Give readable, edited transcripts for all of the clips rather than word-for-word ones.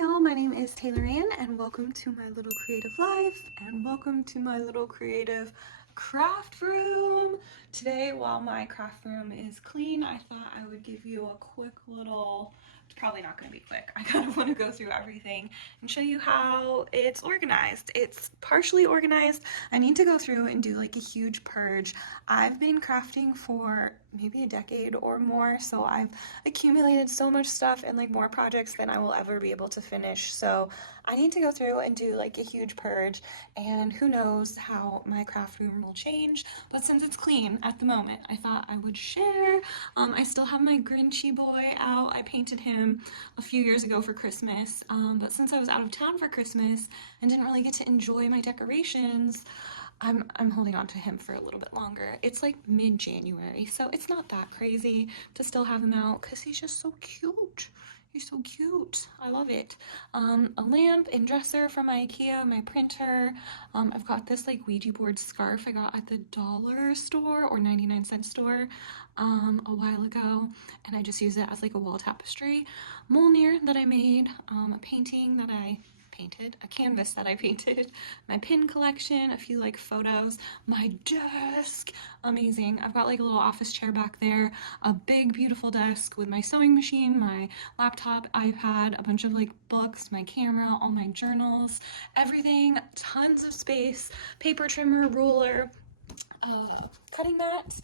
y'all, my name is TaylorAnne and welcome to my little creative life and welcome to my little creative craft room. Today, while my craft room is clean, I thought I would give you a quick little, it's probably not going to be quick, I kind of want to go through everything and show you how it's organized. It's partially organized. I need to go through and do like a huge purge. I've been crafting for maybe a decade or more, so I've accumulated so much stuff and like more projects than I will ever be able to finish. So I need to go through and do like a huge purge, and who knows how my craft room will change, but since it's clean at the moment, I thought I would share. I still have my Grinchy boy out. I painted him a few years ago for Christmas, but since I was out of town for Christmas and didn't really get to enjoy my decorations, I'm holding on to him for a little bit longer. It's like mid-January, so it's not that crazy to still have him out because he's just so cute. He's so cute. I love it. A lamp and dresser from my IKEA, my printer. I've got this like Ouija board scarf I got at the dollar store or 99-cent store a while ago, and I just use it as like a wall tapestry. Molnir that I made, a painting that I painted, a canvas that I painted, my pin collection, a few like photos, my desk, amazing. I've got like a little office chair back there, a big beautiful desk with my sewing machine, my laptop, iPad, a bunch of like books, my camera, all my journals, everything, tons of space, paper trimmer, ruler, cutting mat,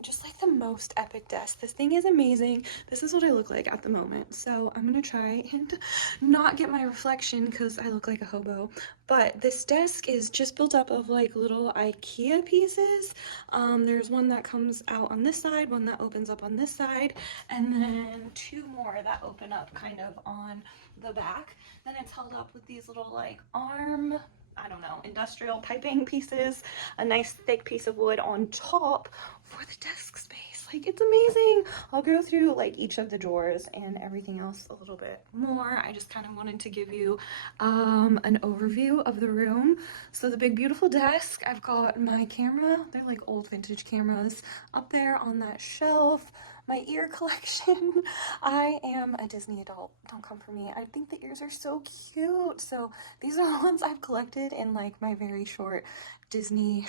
just like the most epic desk. This thing is amazing. This is what I look like at the moment, so I'm gonna try and not get my reflection because I look like a hobo. But this desk is just built up of like little IKEA pieces. There's one that comes out on this side, one that opens up on this side, and then two more that open up kind of on the back. Then it's held up with these little like arm, I don't know, industrial piping pieces, a nice thick piece of wood on top for the desk space. Like, it's amazing. I'll go through like each of the drawers and everything else a little bit more. I just kind of wanted to give you an overview of the room. So the big beautiful desk, I've got my camera, they're like old vintage cameras up there on that shelf. My ear collection. I am a Disney adult. Don't come for me. I think the ears are so cute. So these are the ones I've collected in like my very short Disney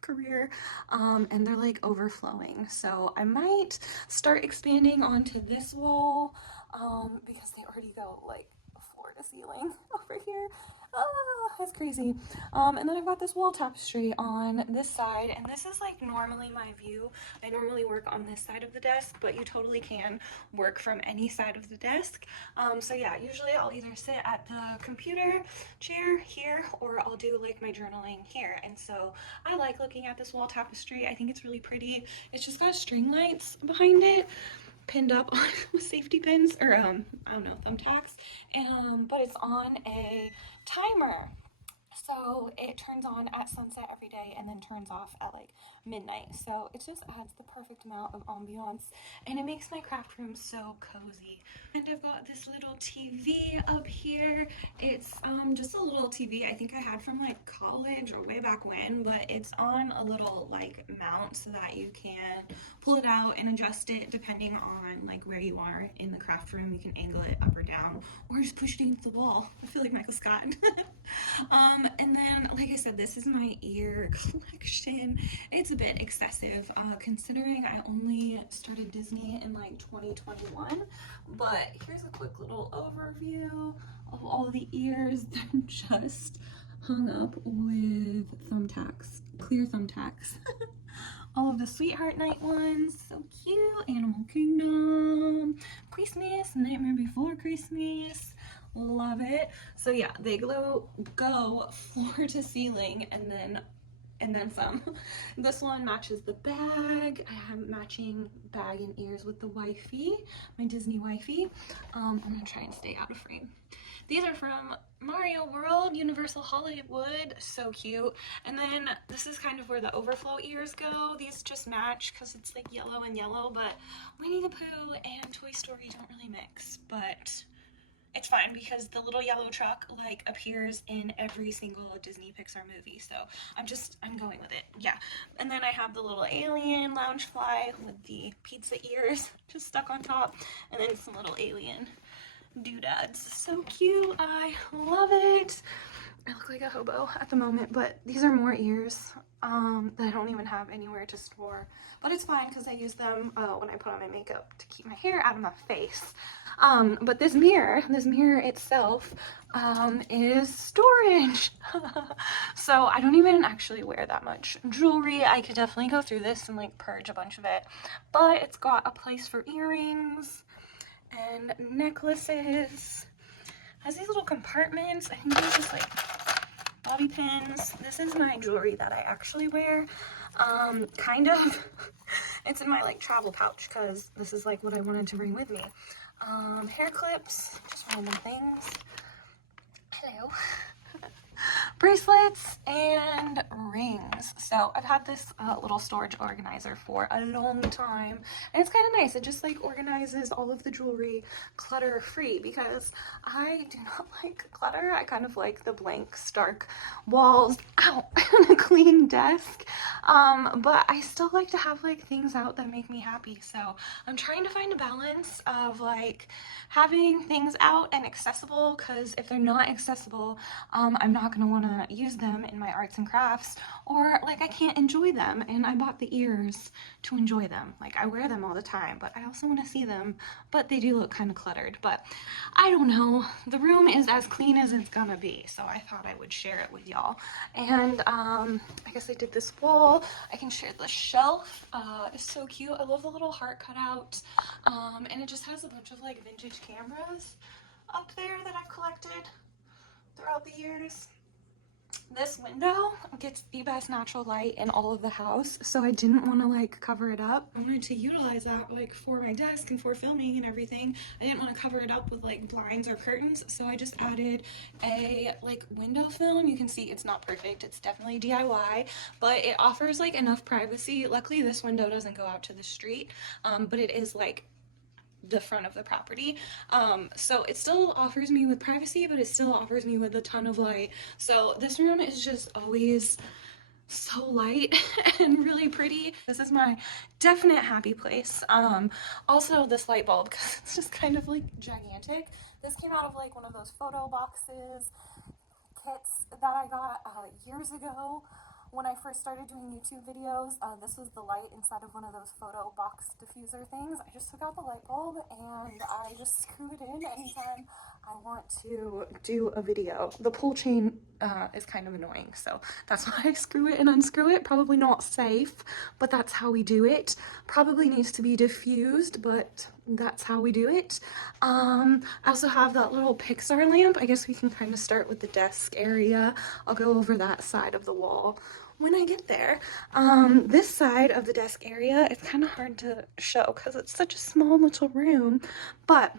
career, and they're like overflowing. So I might start expanding onto this wall, because they already go like floor to ceiling over here. Ah, that's crazy. And then I've got this wall tapestry on this side, and this is like normally my view. I normally work on this side of the desk, but you totally can work from any side of the desk. So yeah, usually I'll either sit at the computer chair here, or I'll do like my journaling here. And so I like looking at this wall tapestry. I think it's really pretty. It's just got string lights behind it, pinned up on with safety pins, or I don't know, thumbtacks, but it's on a timer. So it turns on at sunset every day and then turns off at like midnight. So it just adds the perfect amount of ambiance, and it makes my craft room so cozy. And I've got this little TV up here. It's just a little TV I think I had from like college or way back when, but it's on a little like mount so that you can pull it out and adjust it depending on like where you are in the craft room. You can angle it up or down, or just push it against the wall. I feel like Michael Scott. And then, like I said, this is my ear collection. It's a bit excessive, considering I only started Disney in like 2021, but here's a quick little overview of all the ears. They're just hung up with thumbtacks, clear thumbtacks. All of the Sweetheart Night ones, so cute. Animal Kingdom, Christmas, Nightmare Before Christmas, love it. So yeah, they go floor to ceiling and then some. This one matches the bag. I have matching bag and ears with the wifey, my Disney wifey. I'm gonna try and stay out of frame. These are from Mario World, Universal Hollywood, so cute. And then this is kind of where the overflow ears go. These just match because it's like yellow and yellow, but Winnie the Pooh and Toy Story don't really mix, but it's fine because the little yellow truck like appears in every single Disney Pixar movie, so I'm going with it. Yeah. And then I have the little alien Loungefly with the pizza ears just stuck on top, and then some little alien doodads. So cute. I love it. I look like a hobo at the moment, but these are more ears that I don't even have anywhere to store. But it's fine because I use them when I put on my makeup to keep my hair out of my face. But this mirror itself is storage. So I don't even actually wear that much jewelry. I could definitely go through this and like purge a bunch of it. But it's got a place for earrings and necklaces. Has these little compartments. I think they're just like bobby pins. This is my jewelry that I actually wear. Kind of. It's in my like travel pouch because this is like what I wanted to bring with me. Hair clips, just random things. Hello. Bracelets and rings. So I've had this little storage organizer for a long time, and it's kind of nice. It just like organizes all of the jewelry clutter free because I do not like clutter. I kind of like the blank, stark walls, ow, and a clean desk. But I still like to have like things out that make me happy. So I'm trying to find a balance of like having things out and accessible, because if they're not accessible, I'm not going to want to use them in my arts and crafts, or like I can't enjoy them. And I bought the ears to enjoy them. Like I wear them all the time, but I also want to see them, but they do look kind of cluttered. But I don't know, the room is as clean as it's gonna be, so I thought I would share it with y'all. And I guess I did this wall. I can share the shelf. It's so cute. I love the little heart cutout, and it just has a bunch of like vintage cameras up there that I've collected throughout the years. This window gets the best natural light in all of the house, so I didn't want to like cover it up. I wanted to utilize that like for my desk and for filming and everything. I didn't want to cover it up with like blinds or curtains, so I just added a like window film. You can see it's not perfect, it's definitely DIY, but it offers like enough privacy. Luckily this window doesn't go out to the street, but it is like the front of the property, so it still offers me with privacy, but it still offers me with a ton of light. So this room is just always so light and really pretty. This is my definite happy place. Also this light bulb, because it's just kind of like gigantic. This came out of like one of those photo boxes kits that I got years ago when I first started doing YouTube videos. This was the light inside of one of those photo box diffuser things. I just took out the light bulb and I just screw it in anytime I want to do a video. The pull chain is kind of annoying, so that's why I screw it and unscrew it. Probably not safe, but that's how we do it. Probably needs to be diffused, but that's how we do it. I also have that little Pixar lamp. I guess we can kind of start with the desk area. I'll go over that side of the wall when I get there. This side of the desk area, it's kind of hard to show because it's such a small little room, but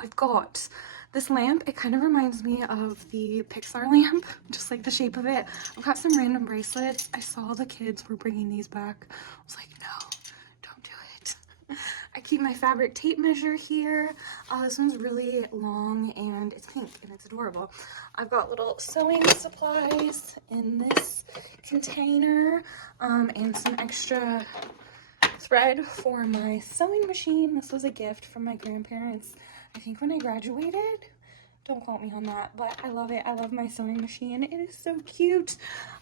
I've got this lamp. It kind of reminds me of the Pixar lamp, just like the shape of it. I've got some random bracelets. I saw the kids were bringing these back. I was like, no, don't do it. I keep my fabric tape measure here. This one's really long and it's pink and it's adorable. I've got little sewing supplies in this container, and some extra thread for my sewing machine. This was a gift from my grandparents, I think when I graduated. Don't quote me on that, but I love it. I love my sewing machine. It is so cute.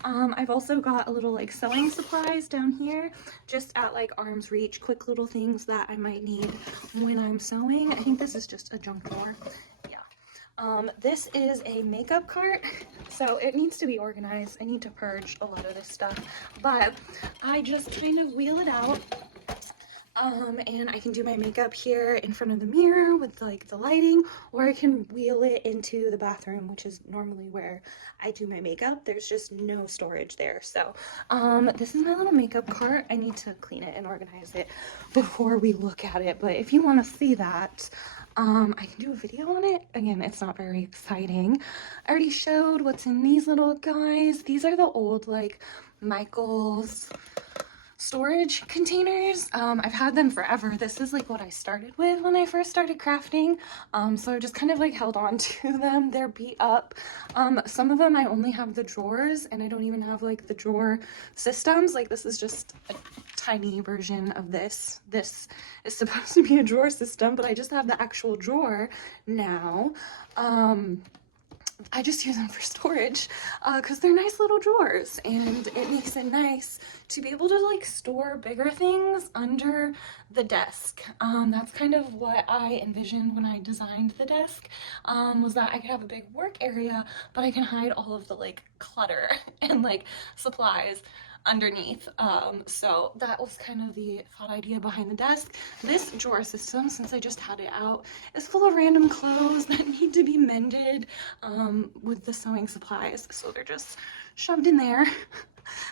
I've also got a little like sewing supplies down here, just at like arm's reach, quick little things that I might need when I'm sewing. I think this is just a junk drawer. Yeah. This is a makeup cart, so it needs to be organized. I need to purge a lot of this stuff, but I just kind of wheel it out. And I can do my makeup here in front of the mirror with like the lighting, or I can wheel it into the bathroom, which is normally where I do my makeup. There's just no storage there. So this is my little makeup cart. I need to clean it and organize it before we look at it, but if you want to see that, I can do a video on it. Again, it's not very exciting. I already showed what's in these little guys. These are the old like Michael's storage containers. I've had them forever. This is like what I started with when I first started crafting, so I just kind of like held on to them. They're beat up. Some of them I only have the drawers, and I don't even have like the drawer systems. Like this is just a tiny version of this. This is supposed to be a drawer system, but I just have the actual drawer now. I just use them for storage because they're nice little drawers, and it makes it nice to be able to like store bigger things under the desk. That's kind of what I envisioned when I designed the desk, was that I could have a big work area, but I can hide all of the like clutter and like supplies underneath. So that was kind of the thought idea behind the desk. This drawer system, since I just had it out, is full of random clothes that need to be mended with the sewing supplies, so they're just shoved in there.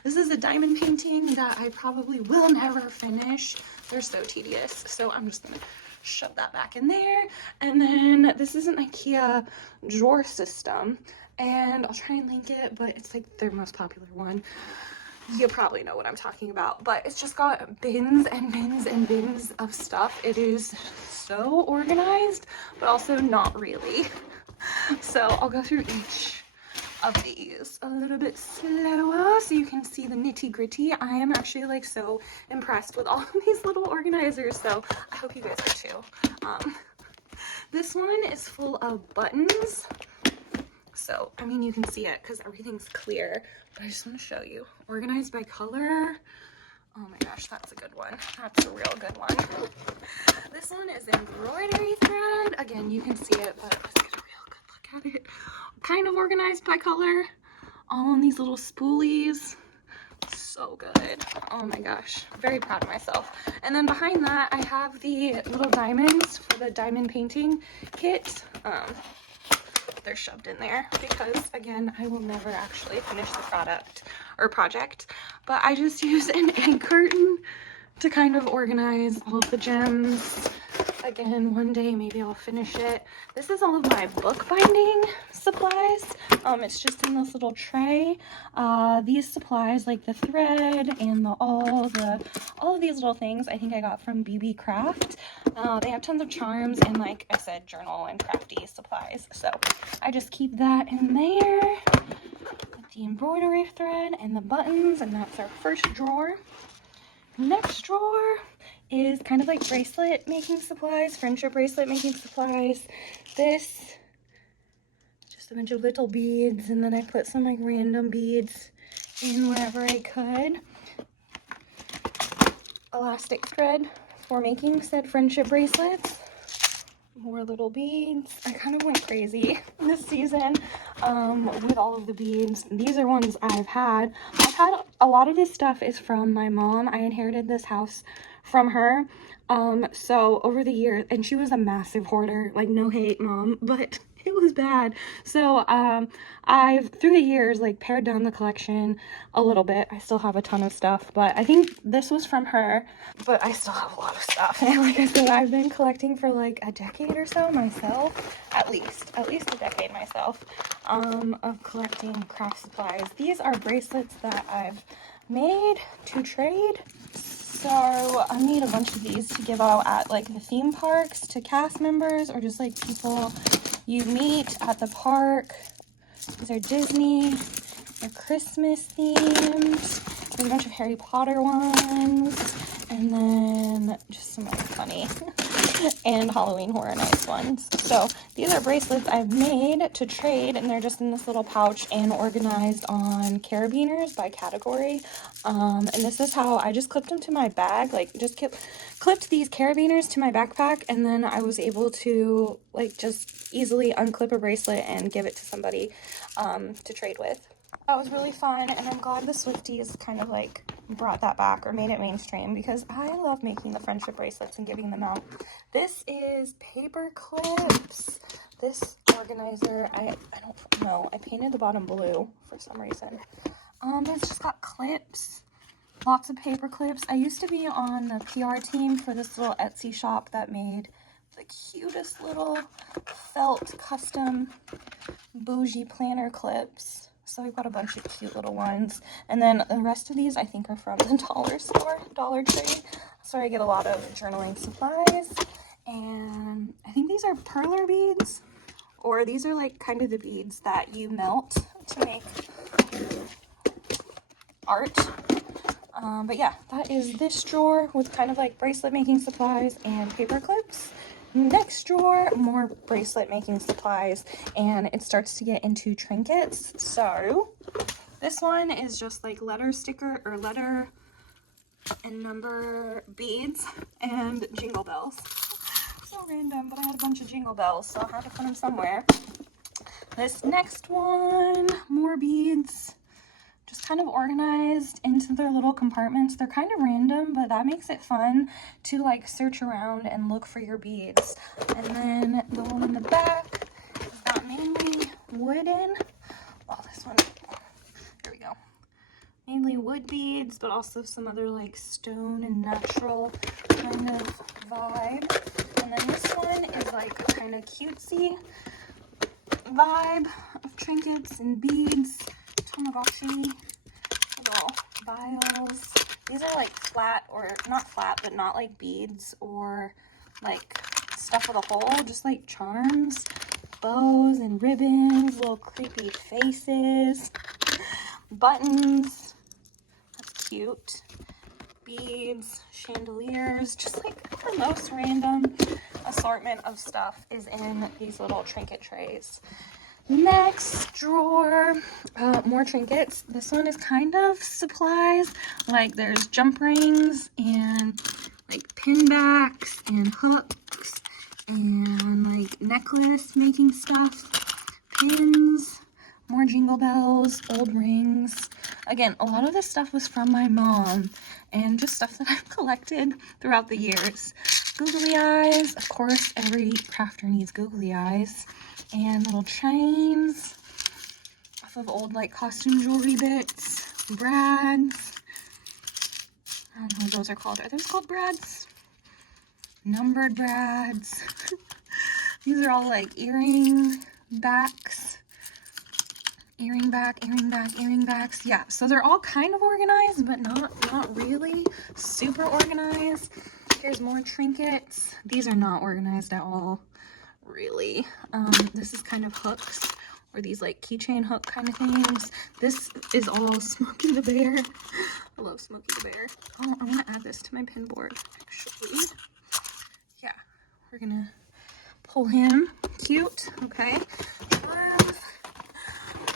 This is a diamond painting that I probably will never finish. They're so tedious, so I'm just gonna shove that back in there. And then this is an IKEA drawer system, and I'll try and link it, but it's like their most popular one. You probably know what I'm talking about, but it's just got bins and bins and bins of stuff. It is so organized, but also not really. So I'll go through each of these a little bit slower so you can see the nitty gritty. I am actually like so impressed with all of these little organizers, so I hope you guys are too. This one is full of buttons. So, I mean, you can see it because everything's clear, but I just want to show you. Organized by color. Oh my gosh, that's a good one. That's a real good one. This one is embroidery thread. Again, you can see it, but let's get a real good look at it. Kind of organized by color. All on these little spoolies. So good. Oh my gosh. Very proud of myself. And then behind that, I have the little diamonds for the diamond painting kit. They're shoved in there because, again, I will never actually finish the product or project, but I just use an egg carton to kind of organize all of the gems. Again, one day maybe I'll finish it. This is all of my bookbinding supplies. It's just in this little tray. These supplies, like the thread and all of these little things, I think I got from BB Craft. They have tons of charms and, like I said, journal and crafty supplies. So I just keep that in there with the embroidery thread and the buttons, and that's our first drawer. Next drawer is kind of like bracelet making supplies, friendship bracelet making supplies. This, just a bunch of little beads, and then I put some like random beads in wherever I could. Elastic thread for making said friendship bracelets. More little beads. I kind of went crazy this season with all of the beads. These are ones I've had a lot of this stuff is from my mom. I inherited this house from her. So over the years, and she was a massive hoarder, like no hate, Mom, but it was bad. So I've through the years like pared down the collection a little bit. I still have a ton of stuff, but I think this was from her, but I still have a lot of stuff. And like I said, I've been collecting for like a decade or so myself, at least a decade myself, of collecting craft supplies. These are bracelets that I've made to trade. So I made a bunch of these to give out at like the theme parks to cast members or just like people you meet at the park. These are Disney, they're Christmas themed. There's a bunch of Harry Potter ones, and then just some like funny and Halloween Horror Nights ones. So these are bracelets I've made to trade, and they're just in this little pouch and organized on carabiners by category. And this is how I just clipped them to my bag, like just clipped these carabiners to my backpack, and then I was able to like just easily unclip a bracelet and give it to somebody to trade with. That was really fun, and I'm glad the Swifties kind of like brought that back or made it mainstream, because I love making the friendship bracelets and giving them out. This is paper clips. This organizer, I don't know, I painted the bottom blue for some reason. It's just got clips, lots of paper clips. I used to be on the PR team for this little Etsy shop that made the cutest little felt custom bougie planner clips. So I've got a bunch of cute little ones. And then the rest of these I think are from the dollar store, Dollar Tree. So I get a lot of journaling supplies. And I think these are perler beads, or these are like kind of the beads that you melt to make art. But yeah, that is this drawer with kind of like bracelet making supplies and paper clips. Next drawer, more bracelet making supplies, and it starts to get into trinkets. So this one is just like letter sticker or letter and number beads and jingle bells. So random, but I had a bunch of jingle bells, so I had to put them somewhere. This next one, more beads, just kind of organized into their little compartments. They're kind of random, but that makes it fun to like search around and look for your beads. And then the one in the back is got mainly wooden. Oh, this one, there we go. Mainly wood beads, but also some other like stone and natural kind of vibe. And then this one is like a kind of cutesy vibe of trinkets and beads. Tamagotchi, little vials. These are like flat, or not flat, but not like beads or like stuff with a hole, just like charms, bows and ribbons, little creepy faces, buttons. That's cute. Beads, chandeliers, just like the most random assortment of stuff is in these little trinket trays. Next drawer, more trinkets. This one is kind of supplies, like there's jump rings and like pin backs and hooks and like necklace making stuff, pins, more jingle bells, old rings. Again, a lot of this stuff was from my mom and just stuff that I've collected throughout the years. Googly eyes, of course, every crafter needs googly eyes. And little chains off of old like costume jewelry bits, brads. I don't know what those are called. Are those called brads? Numbered brads. These are all like earring backs. Earring back, earring back, earring backs. Yeah, so they're all kind of organized, but not really super organized. Here's more trinkets. These are not organized at all, really. This is kind of hooks, or these like keychain hook kind of things. This is all Smokey the Bear. I love Smokey the Bear. Oh, I want to add this to my pin board, actually. Yeah, we're gonna pull him. Cute. Okay.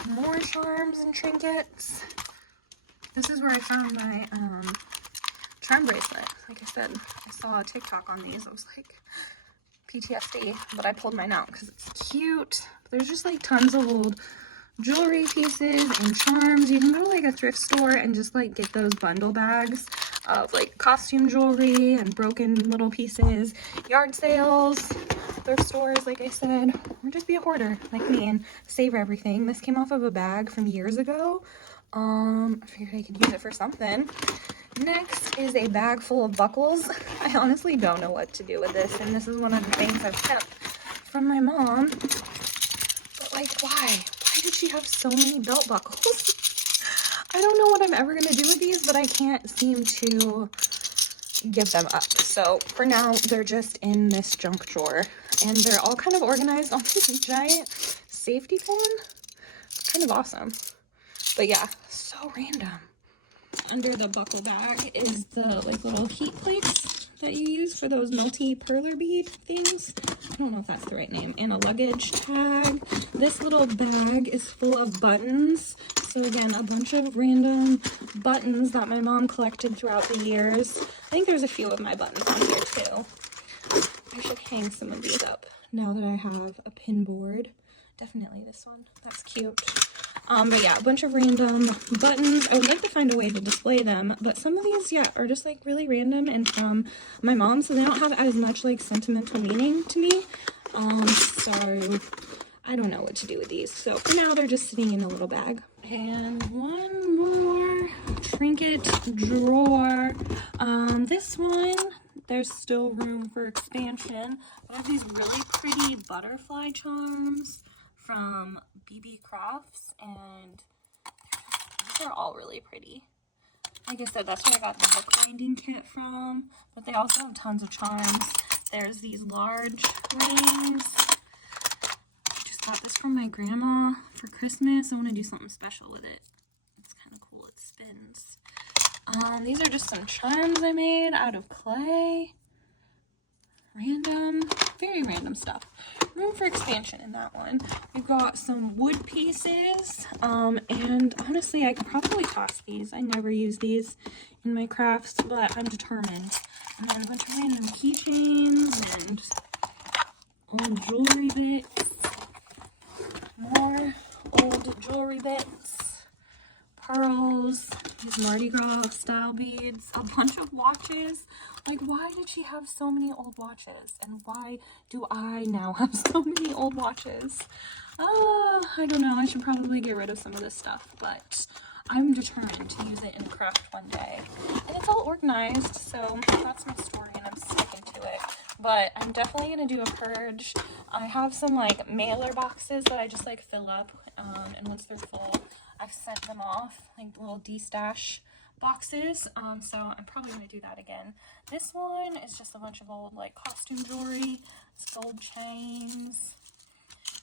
More charms and trinkets. This is where I found my charm bracelet. Like I said, I saw a TikTok on these. I was like, PTSD, but I pulled mine out because it's cute. There's just like tons of old jewelry pieces and charms. You can go to like a thrift store and just like get those bundle bags of like costume jewelry and broken little pieces, yard sales, thrift stores, like I said, or just be a hoarder like me and save everything. This came off of a bag from years ago. I figured I could use it for something. Next is a bag full of buckles. I honestly don't know what to do with this, and this is one of the things I've kept from my mom. But like, why? Why did she have so many belt buckles? I don't know what I'm ever gonna do with these, but I can't seem to give them up. So for now, they're just in this junk drawer, and they're all kind of organized on this giant safety pin. Kind of awesome. But yeah, so random. Under the buckle bag is the like little heat plates that you use for those melty perler bead things. I don't know if that's the right name. And a luggage tag. This little bag is full of buttons. So again, a bunch of random buttons that my mom collected throughout the years. I think there's a few of my buttons on here too. I should hang some of these up now that I have a pin board. Definitely this one. That's cute. But yeah, a bunch of random buttons. I would like to find a way to display them, but some of these, yeah, are just like really random and from my mom, so they don't have as much like sentimental meaning to me. So I don't know what to do with these. So for now, they're just sitting in a little bag. And one more trinket drawer. This one, there's still room for expansion. I have these really pretty butterfly charms from BB Crafts, and these are all really pretty. Like I said, that's where I got the book binding kit from, but they also have tons of charms. There's these large rings. I just got this from my grandma for Christmas. I want to do something special with it. It's kind of cool. It spins. These are just some charms I made out of clay. Random, very random stuff. Room for expansion in that one. We've got some wood pieces, and honestly, I could probably toss these. I never use these in my crafts, but I'm determined. And then a bunch of random keychains and old jewelry bits. More old jewelry bits. Pearls, these Mardi Gras style beads, a bunch of watches. Like, why did she have so many old watches? And why do I now have so many old watches? I don't know. I should probably get rid of some of this stuff, but I'm determined to use it in a craft one day. And it's all organized, so that's my story, and I'm sticking to it. But I'm definitely going to do a purge. I have some, like, mailer boxes that I just, like, fill up, and once they're full, I've sent them off, like little de-stash boxes, so I'm probably going to do that again. This one is just a bunch of old, like, costume jewelry, gold chains,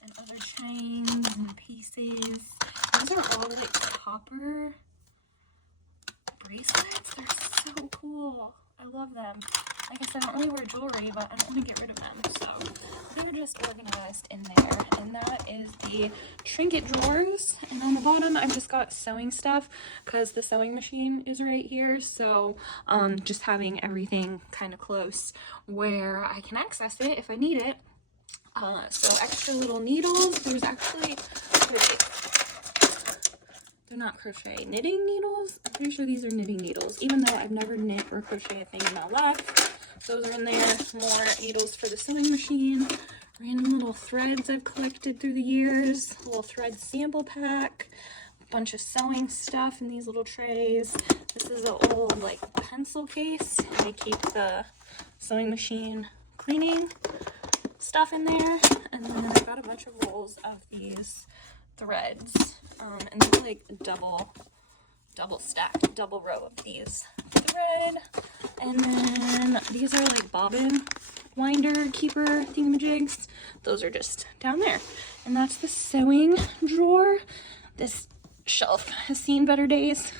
and other chains and pieces. These are all, like, copper bracelets. They're so cool. I love them. Like I said, I don't really wear jewelry, but I don't want to get rid of them, so they're just organized in there. And that is the Trinket drawers. And on the bottom, I've just got sewing stuff because the sewing machine is right here. So just having everything kind of close where I can access it if I need it. So extra little needles. There's actually, they're not crochet, knitting needles. I'm pretty sure these are knitting needles, even though I've never knit or crochet a thing in my life. Those are in there. More needles for the sewing machine. Random little threads I've collected through the years. A little thread sample pack. A bunch of sewing stuff in these little trays. This is an old, like, pencil case. I keep the sewing machine cleaning stuff in there. And then I've got a bunch of rolls of these threads. And they're like double stacked, double row of these thread. And then these are like bobbin winder keeper thingamajigs. Those are just down there. And that's the sewing drawer. This shelf has seen better days.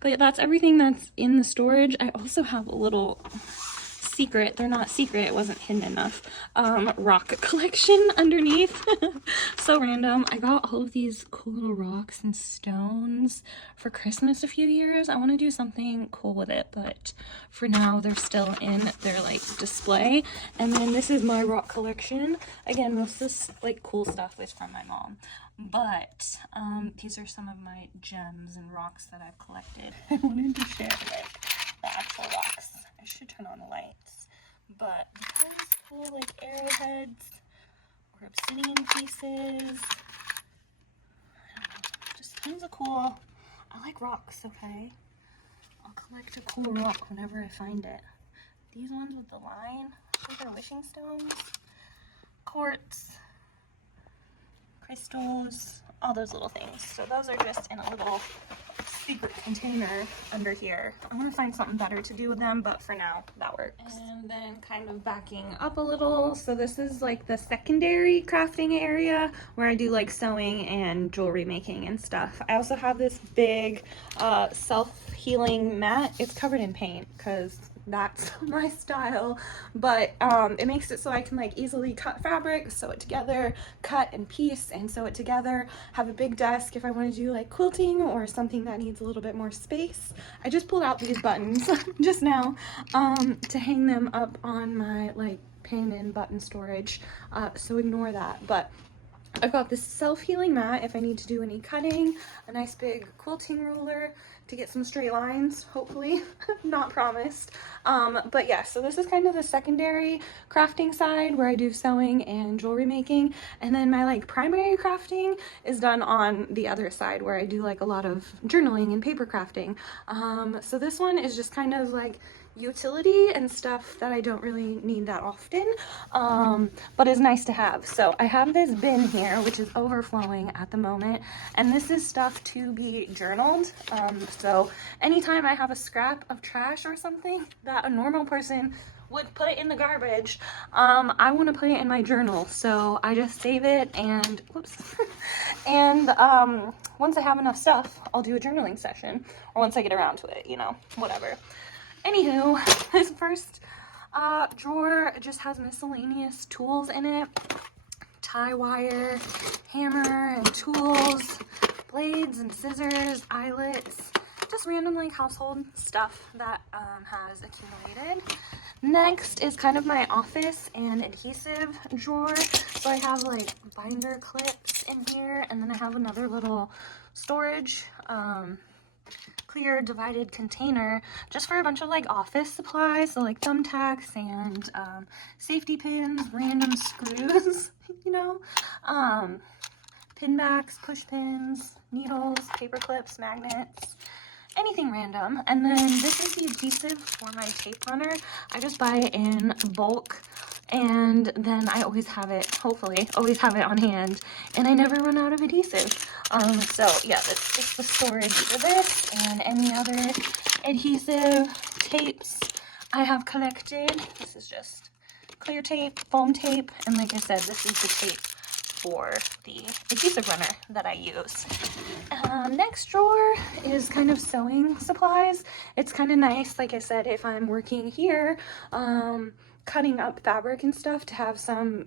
But that's everything that's in the storage. I also have a little secret, they're not secret, it wasn't hidden enough, rock collection underneath. So random. I got all of these cool little rocks and stones for Christmas a few years. I want to do something cool with it, but for now they're still in their, like, display. And then this is my rock collection. Again, most of this, like, cool stuff is from my mom, but these are some of my gems and rocks that I've collected. I wanted to share, like, the actual rocks. I should turn on the lights, but these cool, like, arrowheads or obsidian pieces. I don't know, just tons of cool. I like rocks, okay? I'll collect a cool rock whenever I find it. These ones with the line, these are wishing stones, quartz, crystals, all those little things. So those are just in a little secret container under here. I want to find something better to do with them, but for now that works. And then kind of backing up a little, so this is like the secondary crafting area where I do like sewing and jewelry making and stuff. I also have this big self-healing mat. It's covered in paint because that's my style, but it makes it so I can, like, easily cut fabric, sew it together, cut and piece and sew it together, have a big desk if I want to do, like, quilting or something that needs a little bit more space. I just pulled out these buttons just now to hang them up on my, like, pin and button storage, so ignore that. But I've got this self-healing mat if I need to do any cutting, a nice big quilting ruler to get some straight lines, hopefully, not promised. But yeah, so this is kind of the secondary crafting side where I do sewing and jewelry making, and then my, like, primary crafting is done on the other side where I do, like, a lot of journaling and paper crafting. So this one is just kind of like utility and stuff that I don't really need that often, but is nice to have. So I have this bin here which is overflowing at the moment, and this is stuff to be journaled. So anytime I have a scrap of trash or something that a normal person would put it in the garbage, I want to put it in my journal, so I just save it and whoops And once I have enough stuff, I'll do a journaling session, or once I get around to it, you know, whatever. Anywho, this first drawer just has miscellaneous tools in it. Tie wire, hammer and tools, blades and scissors, eyelets, just random like household stuff that has accumulated. Next is kind of my office and adhesive drawer. So I have like binder clips in here, and then I have another little storage clear divided container just for a bunch of like office supplies, so like thumbtacks and safety pins, random screws, you know, pin backs, push pins, needles, paper clips, magnets, anything random. And then this is the adhesive for my tape runner. I just buy it in bulk, and then I always have it, hopefully always have it on hand, and I never run out of adhesive. So yeah, that's just the storage for this and any other adhesive tapes I have collected. This is just clear tape, foam tape, and like I said, this is the tape for the adhesive runner that I use. Next drawer is kind of sewing supplies. It's kind of nice, like I said, if I'm working here, cutting up fabric and stuff, to have some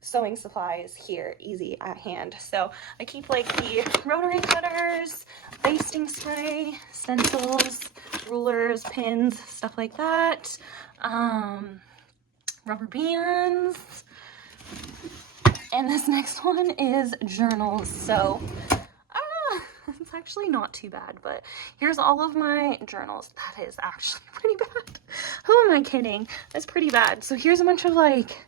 sewing supplies here easy at hand. So I keep like the rotary cutters, basting spray, stencils, rulers, pins, stuff like that, rubber bands. And this next one is journals. So it's actually not too bad, but here's all of my journals. That is actually pretty bad. Who am I kidding? That's pretty bad. So here's a bunch of like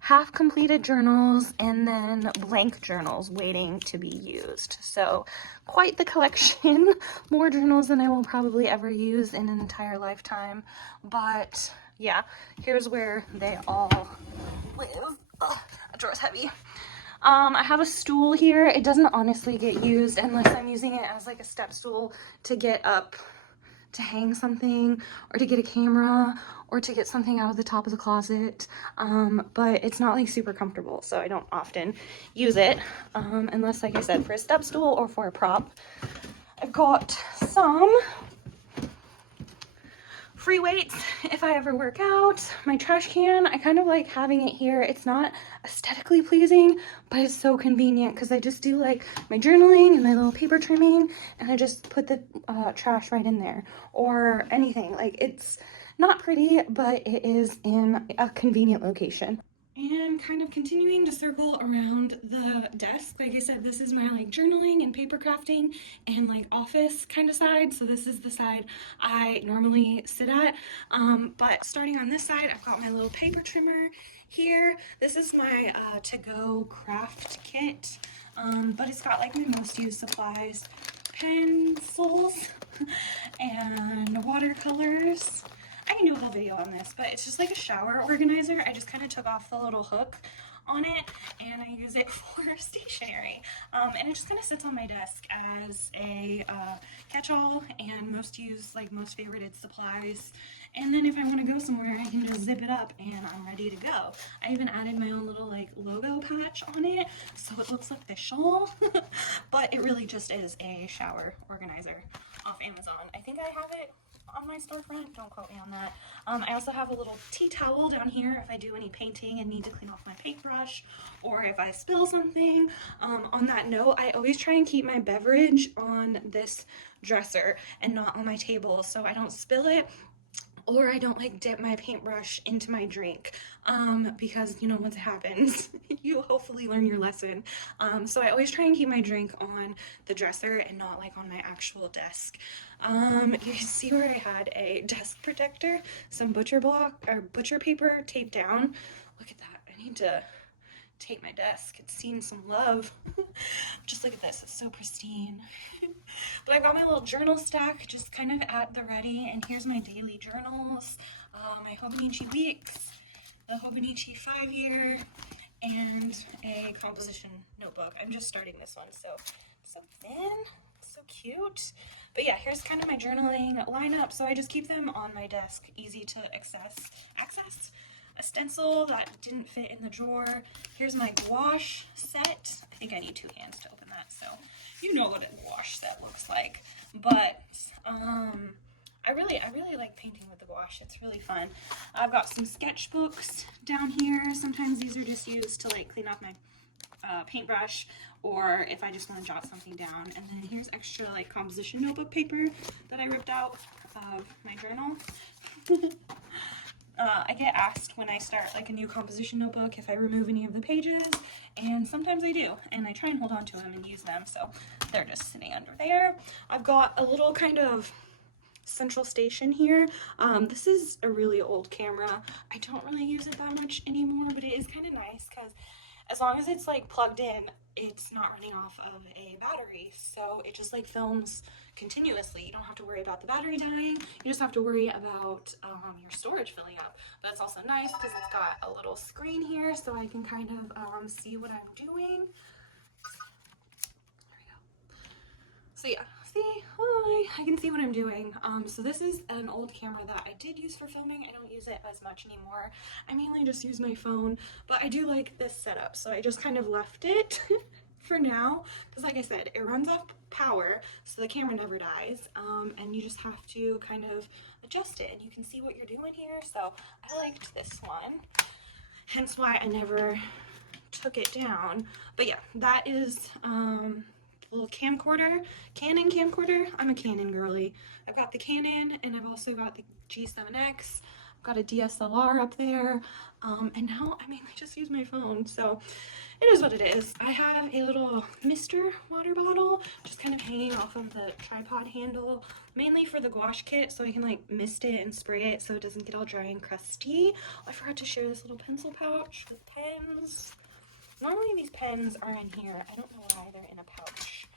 half completed journals and then blank journals waiting to be used. So quite the collection. More journals than I will probably ever use in an entire lifetime. But yeah, here's where they all live. Ugh, that drawer's heavy. I have a stool here. It doesn't honestly get used unless I'm using it as like a step stool to get up to hang something, or to get a camera, or to get something out of the top of the closet. But it's not like super comfortable, so I don't often use it unless, like I said, for a step stool or for a prop. I've got some free weights if I ever work out. My trash can, I kind of like having it here. It's not aesthetically pleasing, but it's so convenient because I just do like my journaling and my little paper trimming, and I just put the trash right in there, or anything. Like, it's not pretty, but it is in a convenient location. And kind of continuing to circle around the desk, like I said, this is my like journaling and paper crafting and like office kind of side. So this is the side I normally sit at. But starting on this side, I've got my little paper trimmer here. This is my to-go craft kit, but it's got like my most used supplies, pencils and watercolors. I can do a whole video on this, but it's just like a shower organizer. I just kind of took off the little hook on it, and I use it for stationery. And it just kind of sits on my desk as a catch-all and most used, like most favorited supplies. And then if I want to go somewhere, I can just zip it up and I'm ready to go. I even added my own little like logo patch on it, so it looks official. But it really just is a shower organizer off Amazon. I think I have it on my storefront, don't quote me on that. I also have a little tea towel down here if I do any painting and need to clean off my paintbrush, or if I spill something. On that note, I always try and keep my beverage on this dresser and not on my table so I don't spill it, or I don't like dip my paintbrush into my drink, because, you know, once it happens, you hopefully learn your lesson. So I always try and keep my drink on the dresser and not like on my actual desk. You can see where I had a desk protector, some butcher paper taped down. Look at that. I need to take my desk. It's seen some love. Just look at this. It's so pristine. But I got my little journal stack just kind of at the ready, and here's my daily journals, my Hobonichi Weeks, the Hobonichi 5-year, and a composition notebook. I'm just starting this one, so thin, so cute. But yeah, here's kind of my journaling lineup. So I just keep them on my desk, easy to access. A stencil that didn't fit in the drawer. Here's my gouache set. I think I need 2 hands to open that. really fun. I've got some sketchbooks down here. Sometimes these are just used to like clean off my paintbrush, or if I just want to jot something down. And then here's extra like composition notebook paper that I ripped out of my journal. I get asked when I start like a new composition notebook if I remove any of the pages, and sometimes I do, and I try and hold on to them and use them, so they're just sitting under there. I've got a little kind of central station here. This is a really old camera. I don't really use it that much anymore, but it is kind of nice because as long as it's like plugged in, it's not running off of a battery, so it just like films continuously. You don't have to worry about the battery dying. You just have to worry about your storage filling up. But it's also nice because it's got a little screen here, so I can kind of see what I'm doing. There we go. So yeah, see, hi, I can see what I'm doing. So this is an old camera that I did use for filming. I don't use it as much anymore. I mainly just use my phone, but I do like this setup, so I just kind of left it for now, because like I said, it runs off power, so the camera never dies, and you just have to kind of adjust it, and you can see what you're doing here. So I liked this one, hence why I never took it down. But yeah, that is little camcorder, Canon camcorder. I'm a Canon girly. I've got the Canon, and I've also got the G7X. I've got a DSLR up there, and now I mainly just use my phone, so it is what it is. I have a little Mr. water bottle just kind of hanging off of the tripod handle, mainly for the gouache kit, so I can like mist it and spray it so it doesn't get all dry and crusty. I forgot to share this little pencil pouch with pens. Normally these pens are in here. I don't know why they're in a pouch,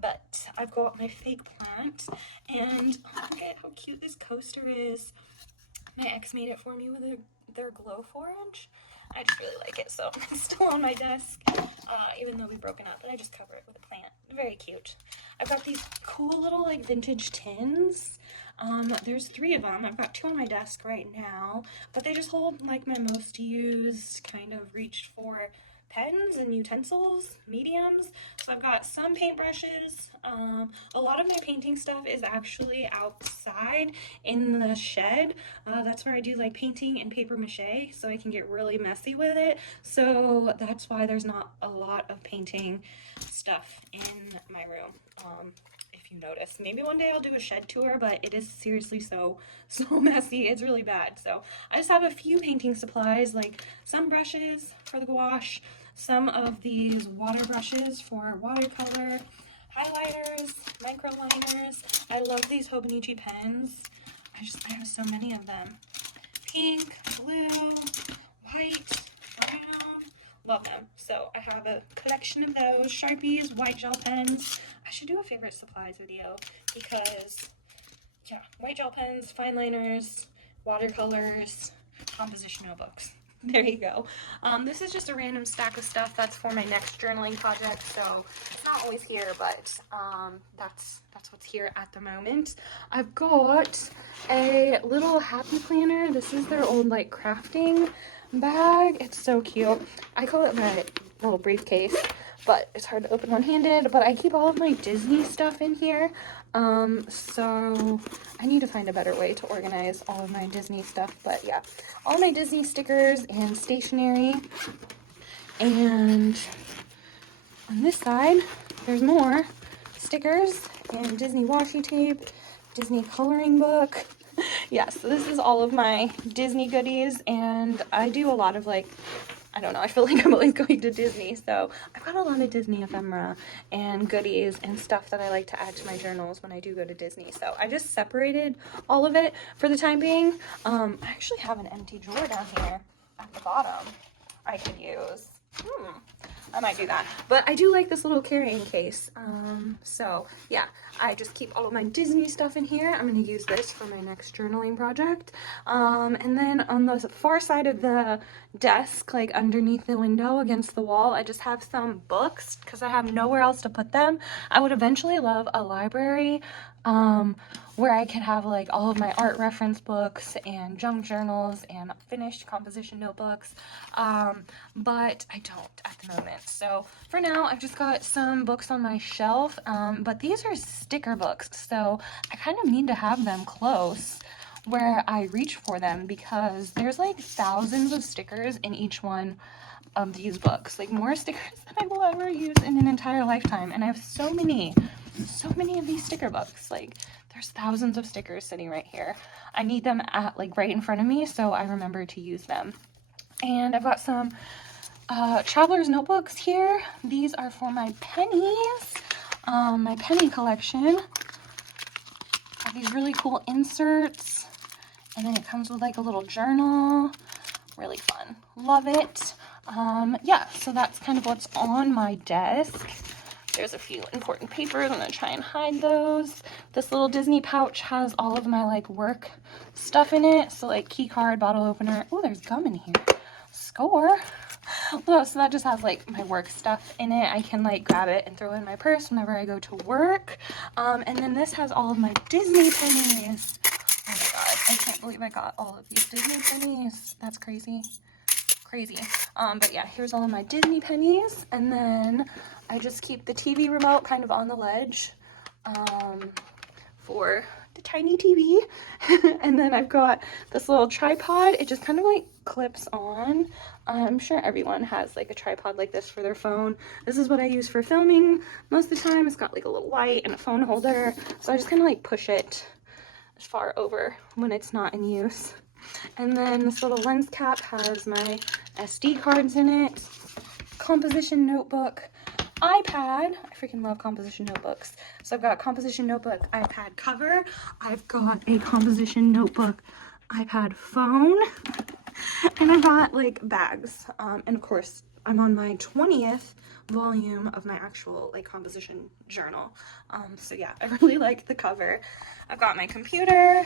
but I've got my fake plant, and look at how cute this coaster is. My ex made it for me with their glow orange. I just really like it, so it's still on my desk, even though we've broken up, but I just cover it with a plant. Very cute. I've got these cool little like vintage tins. There's 3 of them. I've got 2 on my desk right now, but they just hold like my most used kind of reached for pens and utensils, mediums. So I've got some paintbrushes. A lot of my painting stuff is actually outside in the shed. That's where I do like painting and paper mache, so I can get really messy with it. So that's why there's not a lot of painting stuff in my room. If you notice, maybe one day I'll do a shed tour, but it is seriously so messy. It's really bad. So I just have a few painting supplies, like some brushes for the gouache, some of these water brushes for watercolor, highlighters, micro liners. I love these Hobonichi pens. I have so many of them. Pink, blue, white, brown. Love them. So I have a collection of those. Sharpies, white gel pens. I should do a favorite supplies video because, yeah, white gel pens, fine liners, watercolors, composition notebooks. There you go. This is just a random stack of stuff that's for my next journaling project, so it's not always here, but that's what's here at the moment. I've got a little happy planner. This is their old like crafting bag. It's so cute. I call it my little briefcase, but it's hard to open one-handed. But I keep all of my Disney stuff in here. So I need to find a better way to organize all of my Disney stuff. But yeah, all my Disney stickers and stationery. And on this side, there's more stickers and Disney washi tape, Disney coloring book. Yeah, so this is all of my Disney goodies, and I do a lot of like, I don't know, I feel like I'm always going to Disney, so I've got a lot of Disney ephemera and goodies and stuff that I like to add to my journals when I do go to Disney. So I just separated all of it for the time being. I actually have an empty drawer down here at the bottom I could use. I might do that, but I do like this little carrying case. So yeah, I just keep all of my Disney stuff in here. I'm going to use this for my next journaling project. And then on the far side of the desk, like underneath the window against the wall, I just have some books because I have nowhere else to put them. I would eventually love a library where I could have like all of my art reference books and junk journals and finished composition notebooks, but I don't at the moment. So for now, I've just got some books on my shelf, but these are sticker books, so I kind of need to have them close where I reach for them because there's like thousands of stickers in each one of these books, like more stickers than I will ever use in an entire lifetime. And I have so many of these sticker books. Like there's thousands of stickers sitting right here. I need them at like right in front of me so I remember to use them. And I've got some traveler's notebooks here. These are for my pennies, my penny collection. Got these really cool inserts, and then it comes with like a little journal. Really fun, love it. Yeah, so that's kind of what's on my desk. There's a few important papers. I'm gonna try and hide those. This little Disney pouch has all of my like work stuff in it, so like key card, bottle opener. Oh, there's gum in here. Score. Oh, so that just has like my work stuff in it. I can like grab it and throw it in my purse whenever I go to work. And then this has all of my Disney pennies. Oh my god, I can't believe I got all of these Disney pennies. That's crazy. But yeah, here's all of my Disney pennies. And then I just keep the TV remote kind of on the ledge for the tiny TV. And then I've got this little tripod. It just kind of like clips on. I'm sure everyone has like a tripod like this for their phone. This is what I use for filming most of the time. It's got like a little light and a phone holder, so I just kind of like push it as far over when it's not in use. And then this little lens cap has my SD cards in it, composition notebook, iPad. I freaking love composition notebooks. So I've got a composition notebook iPad cover. I've got a composition notebook iPad phone. And I got like bags. And of course, I'm on my 20th volume of my actual like composition journal. So yeah, I really like the cover. I've got my computer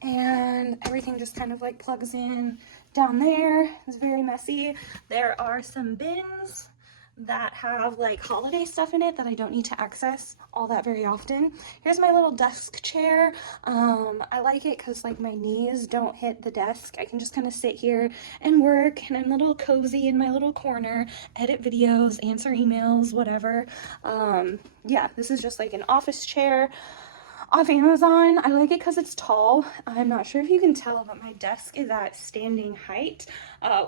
and everything just kind of like plugs in down there. It's very messy. There are some bins that have like holiday stuff in it that I don't need to access all that very often. Here's my little desk chair. I like it because like my knees don't hit the desk. I can just kind of sit here and work, and I'm a little cozy in my little corner, edit videos, answer emails, whatever. Yeah, this is just like an office chair off Amazon. I like it because it's tall. I'm not sure if you can tell, but my desk is at standing height,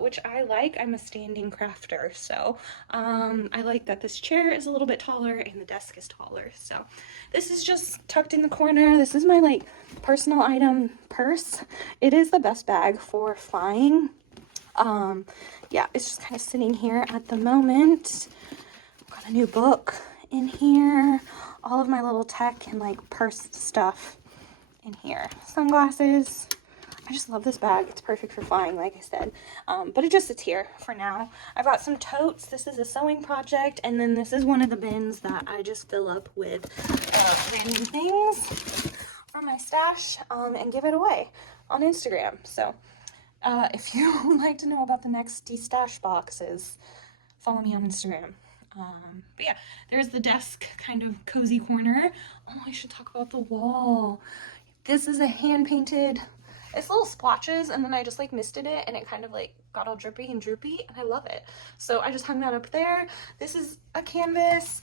which I like. I'm a standing crafter, so I like that this chair is a little bit taller and the desk is taller. So this is just tucked in the corner. This is my like personal item purse. It is the best bag for flying. Yeah, it's just kind of sitting here at the moment. Got a new book in here. All of my little tech and like purse stuff in here. Sunglasses. I just love this bag. It's perfect for flying, like I said. But it just sits here for now. I've got some totes. This is a sewing project. And then this is one of the bins that I just fill up with random things from my stash and give it away on Instagram. So if you would like to know about the next de-stash boxes, follow me on Instagram. But yeah, there's the desk kind of cozy corner. Oh, I should talk about the wall. This is a hand painted, it's little splotches, and then I just like misted it and it kind of like got all drippy and droopy, and I love it. So I just hung that up there. This is a canvas,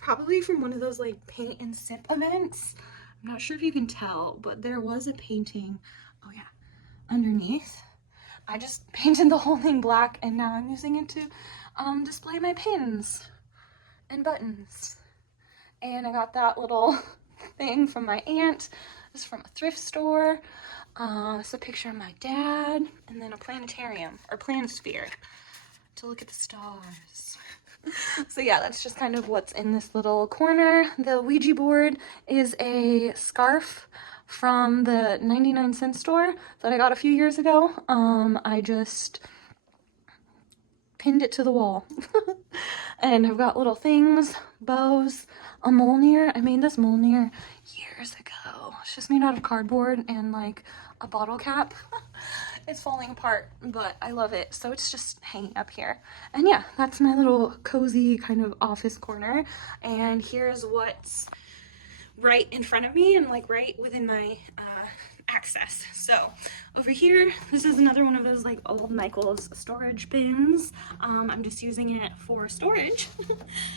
probably from one of those like paint and sip events. I'm not sure if you can tell, but there was a painting, oh yeah, underneath. I just painted the whole thing black, and now I'm using it to display my pins and buttons. And I got that little thing from my aunt. This is from a thrift store. It's a picture of my dad, and then a planetarium or planisphere to look at the stars. So yeah, that's just kind of what's in this little corner. The Ouija board is a scarf from the 99-cent store that I got a few years ago. I just pinned it to the wall. And I've got little things, bows, a Mjolnir. I made this Mjolnir years ago. It's just made out of cardboard and like a bottle cap. It's falling apart, but I love it. So it's just hanging up here. And yeah, that's my little cozy kind of office corner. And here's what's right in front of me and like right within my access. So over here, this is another one of those like old Michael's storage bins. I'm just using it for storage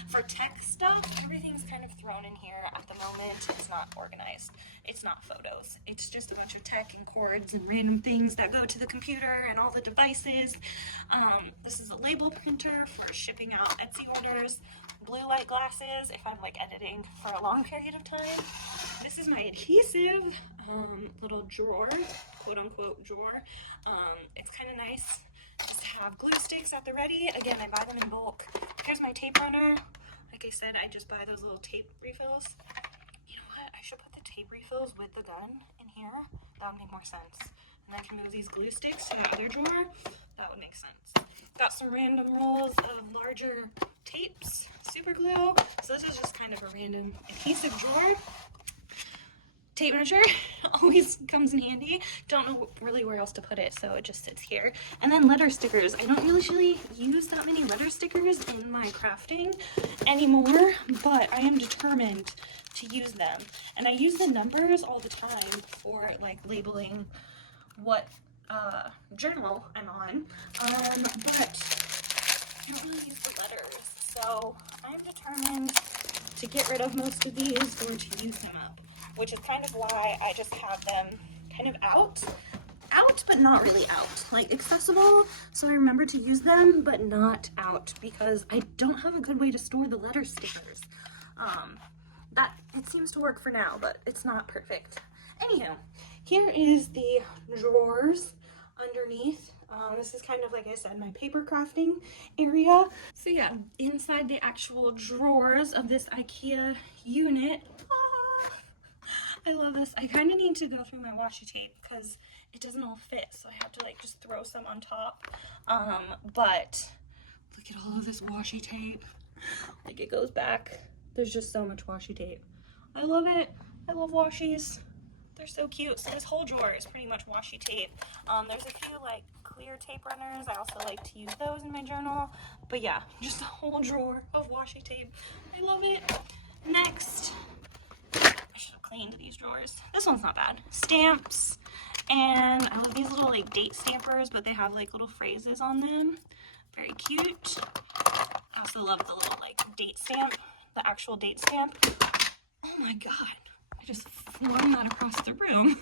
for tech stuff. Everything's kind of thrown in here at the moment. It's not organized. It's not photos. It's just a bunch of tech and cords and random things that go to the computer and all the devices. This is a label printer for shipping out Etsy orders. Blue light glasses if I'm like editing for a long period of time. This is my adhesive little drawer, quote unquote drawer. It's kind of nice just to have glue sticks at the ready. Again, I buy them in bulk. Here's my tape runner. Like I said, I just buy those little tape refills. You know what? I should put the tape refills with the gun in here. That would make more sense. And I can move these glue sticks to the other drawer. That would make sense. Got some random rolls of larger tapes, super glue. So this is just kind of a random adhesive drawer. Tape measure always comes in handy. Don't know really where else to put it, so it just sits here. And then letter stickers. I don't usually use that many letter stickers in my crafting anymore, but I am determined to use them. And I use the numbers all the time for like labeling what journal I'm on, but I don't really use the letters. So I'm determined to get rid of most of these or to use them up, which is kind of why I just have them kind of out, but not really out, like accessible, so I remember to use them, but not out, because I don't have a good way to store the letter stickers. That, it seems to work for now, but it's not perfect. Anyhow, here is the drawers underneath. This is kind of, like I said, my paper crafting area. So yeah, inside the actual drawers of this IKEA unit, I love this. I kind of need to go through my washi tape because it doesn't all fit, so I have to like just throw some on top. But look at all of this washi tape. Like it goes back. There's just so much washi tape. I love it. I love washies. They're so cute. So this whole drawer is pretty much washi tape. There's a few like clear tape runners. I also like to use those in my journal. But yeah, just a whole drawer of washi tape. I love it. Next, I should have cleaned these drawers. This one's not bad. Stamps. And I love these little like date stampers, but they have like little phrases on them. Very cute. I also love the little like date stamp, the actual date stamp. Oh my god. I just flung that across the room.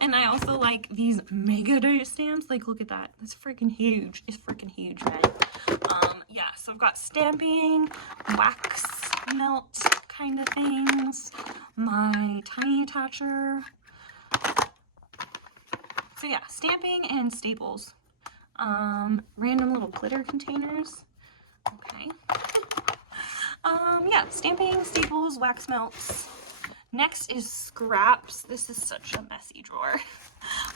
And I also like these mega date stamps. Like, look at that. That's freaking huge. It's freaking huge, man. Yeah, so I've got stamping, wax melt kind of things, my tiny attacher. So yeah, stamping and staples. Random little glitter containers. Okay. Yeah, stamping, staples, wax melts. Next is scraps. This is such a messy drawer.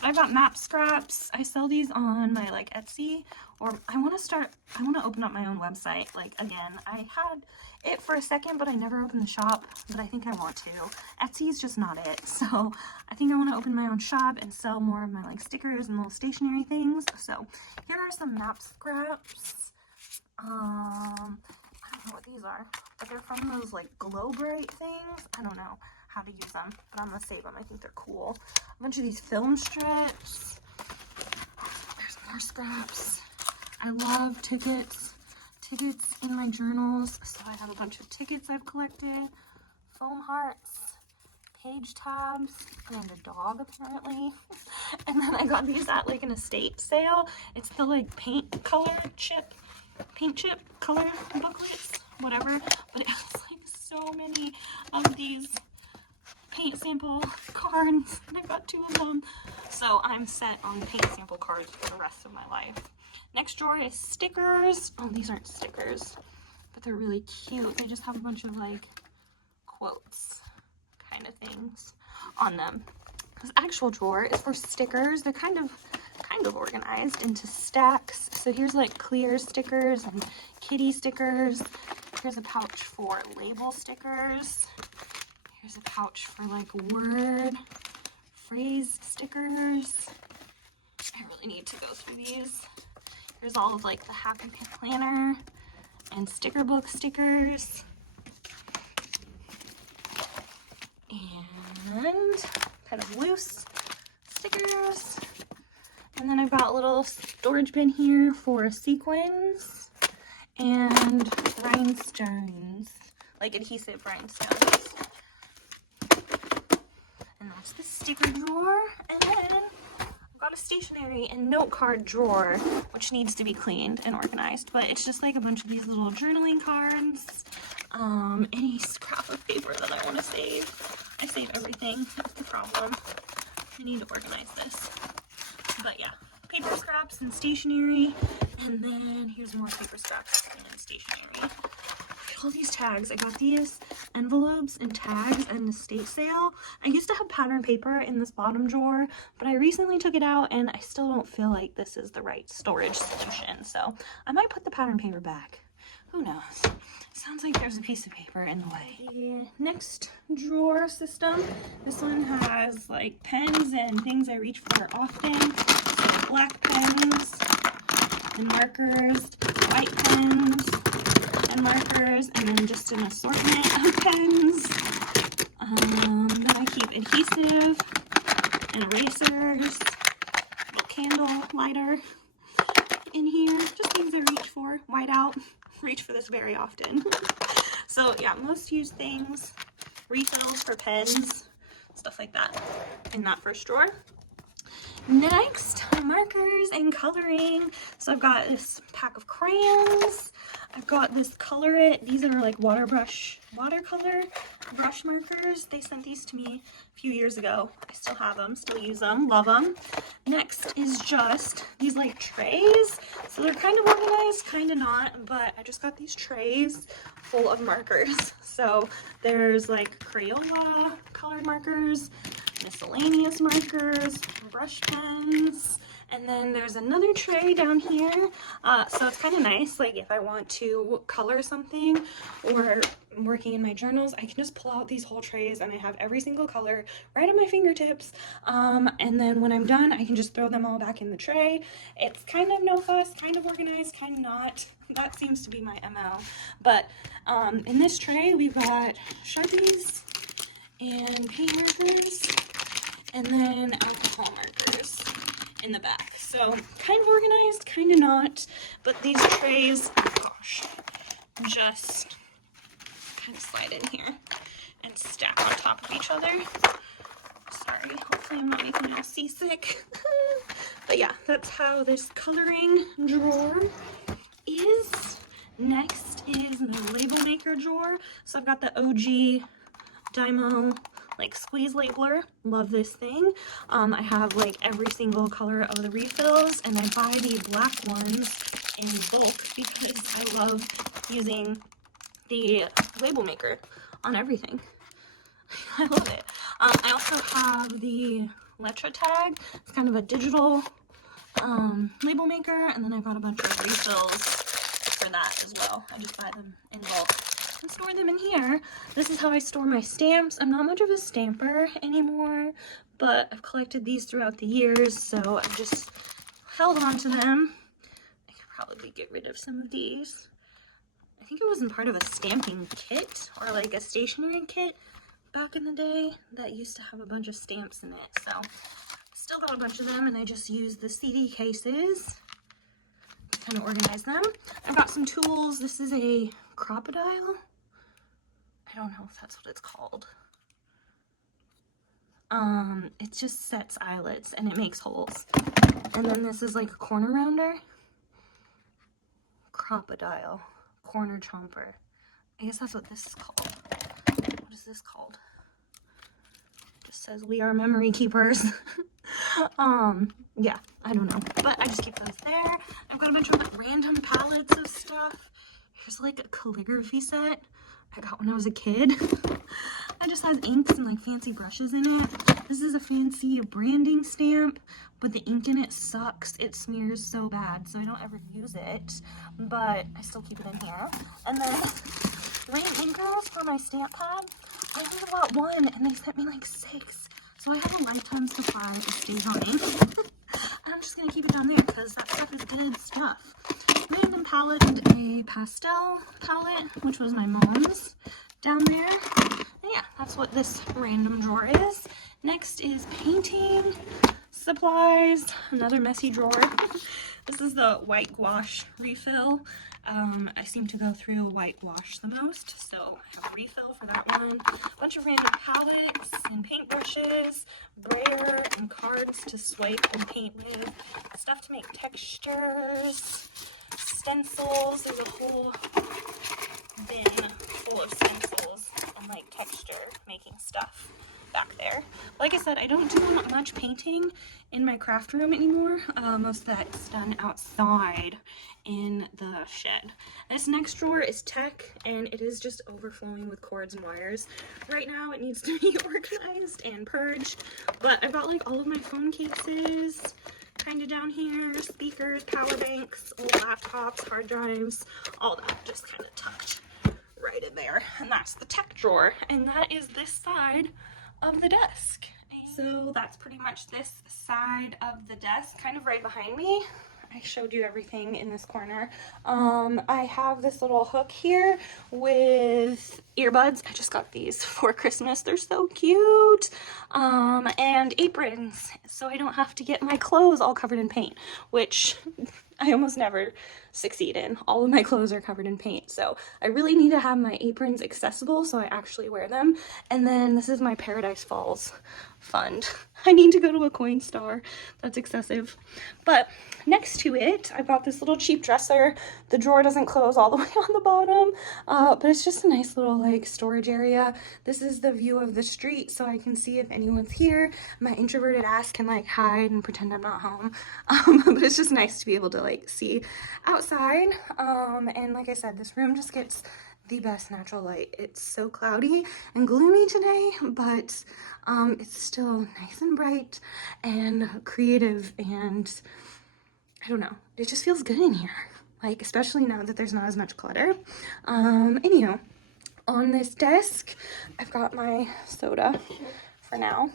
But I got map scraps. I sell these on my like Etsy, or I want to open up my own website. Like again, I had it for a second, but I never opened the shop, but I think I want to. Etsy is just not it. So I think I want to open my own shop and sell more of my like stickers and little stationery things. So here are some map scraps. I don't know what these are, but they're from those like glow bright things. I don't know how to use them, but I'm gonna save them. I think they're cool. A bunch of these film strips. There's more scraps. I love tickets in my journals, so I have a bunch of tickets I've collected, foam hearts, page tabs, and a dog apparently. And then I got these at like an estate sale. It's the like paint chip color booklets, whatever, but it has like so many of these paint sample cards, and I got 2 of them, so I'm set on paint sample cards for the rest of my life. Next drawer is stickers. Oh, these aren't stickers, but they're really cute. They just have a bunch of like quotes kind of things on them. This actual drawer is for stickers. They're kind of organized into stacks. So here's like clear stickers and kitty stickers. Here's a pouch for label stickers. Here's a pouch for like word phrase stickers. I really need to go through these. Here's all of like the Happy Planner and sticker book stickers. And kind of loose stickers. And then I've got a little storage bin here for sequins and rhinestones, like adhesive rhinestones. And that's the sticker drawer. And then I've got a stationery and note card drawer, which needs to be cleaned and organized. But it's just like a bunch of these little journaling cards, any scrap of paper that I want to save. I save everything. That's the problem. I need to organize this. But yeah, paper scraps and stationery. And then here's more paper scraps and stationery. Look at all these tags. I got these envelopes and tags at an estate sale. I used to have pattern paper in this bottom drawer, but I recently took it out and I still don't feel like this is the right storage solution. So I might put the pattern paper back. Who knows? Sounds like there's a piece of paper in the way. The next drawer system, this one has like pens and things I reach for often. So black pens and markers, white pens and markers, and then just an assortment of pens. Then I keep adhesive and erasers, a little candle lighter in here, just things I reach for. Whiteout, reach for this very often. So yeah, most used things, refills for pens, stuff like that in that first drawer. Next, markers and coloring. So I've got this pack of crayons. I've got this Color It. These are like watercolor brush markers. They sent these to me a few years ago. I still have them, still use them, love them. Next is just these like trays. So they're kind of organized, kind of not, but I just got these trays full of markers. So there's like Crayola colored markers, miscellaneous markers, brush pens, and then there's another tray down here. So it's kind of nice, like if I want to color something or I'm working in my journals, I can just pull out these whole trays and I have every single color right at my fingertips. And then when I'm done, I can just throw them all back in the tray. It's kind of no fuss, kind of organized, kind of not. That seems to be my MO. But in this tray, we've got Sharpies and paint markers, and then alcohol markers in the back. So kind of organized, kind of not, but these trays, oh gosh, just kind of slide in here and stack on top of each other. Sorry, hopefully I'm not making you all seasick. But yeah, that's how this coloring drawer is. Next is the label maker drawer. So I've got the OG Dymo like squeeze labeler. Love this thing. I have like every single color of the refills, and I buy the black ones in bulk because I love using the label maker on everything. I love it. I also have the Letra tag. It's kind of a digital label maker, and then I've got a bunch of refills for that as well. I just buy them in bulk and store them in here. This is how I store my stamps. I'm not much of a stamper anymore, but I've collected these throughout the years, so I've just held on to them. I could probably get rid of some of these. I think it wasn't part of a stamping kit or like a stationery kit back in the day that used to have a bunch of stamps in it. So still got a bunch of them, and I just use the CD cases to kind of organize them. I've got some tools. This is a crocodile. I don't know if that's what it's called. It just sets eyelets and it makes holes. And then this is like a corner rounder. Crocodile. Corner chomper. I guess that's what this is called. What is this called? It just says we are memory keepers. Yeah, I don't know. But I just keep those there. I've got a bunch of like random palettes of stuff. Here's like a calligraphy set I got when I was a kid. It just has inks and like fancy brushes in it. This is a fancy branding stamp, but the ink in it sucks. It smears so bad, so I don't ever use it, but I still keep it in here. And then rain inkers for my stamp pad. I only bought one and they sent me like 6. So I have a lifetime supply of Stays On ink. And I'm just gonna keep it down there because that stuff is good stuff. Random palette and a pastel palette, which was my mom's, down there. And yeah, that's what this random drawer is. Next is painting supplies, another messy drawer. This is the white gouache refill. I seem to go through whitewash the most, so I have a refill for that one. A bunch of random palettes and paintbrushes, brayer and cards to swipe and paint with, stuff to make textures, stencils. There's a whole bin full of stencils and like texture making stuff back there. Like I said, I don't do much painting in my craft room anymore. Most of that's done outside in the shed. This next drawer is tech, and it is just overflowing with cords and wires. Right now it needs to be organized and purged, but I've got like all of my phone cases kind of down here, speakers, power banks, old laptops, hard drives, all that just kind of tucked right in there. And that's the tech drawer, and that is this side of the desk. So that's pretty much this side of the desk, kind of right behind me. I showed you everything in this corner. I have this little hook here with earbuds. I just got these for Christmas. They're so cute. And aprons, so I don't have to get my clothes all covered in paint, which I almost never succeed in. All of my clothes are covered in paint, so I really need to have my aprons accessible so I actually wear them. And then this is my Paradise Falls fund. I need to go to a coin store. That's excessive. But next to it, I've got this little cheap dresser. The drawer doesn't close all the way on the bottom, but it's just a nice little like storage area. This is the view of the street, so I can see if anyone's here. My introverted ass can like hide and pretend I'm not home. But it's just nice to be able to like see outside. And like I said, this room just gets the best natural light. It's so cloudy and gloomy today, but it's still nice and bright and creative, and I don't know, it just feels good in here, like especially now that there's not as much clutter. Anyhow, on this desk I've got my soda for now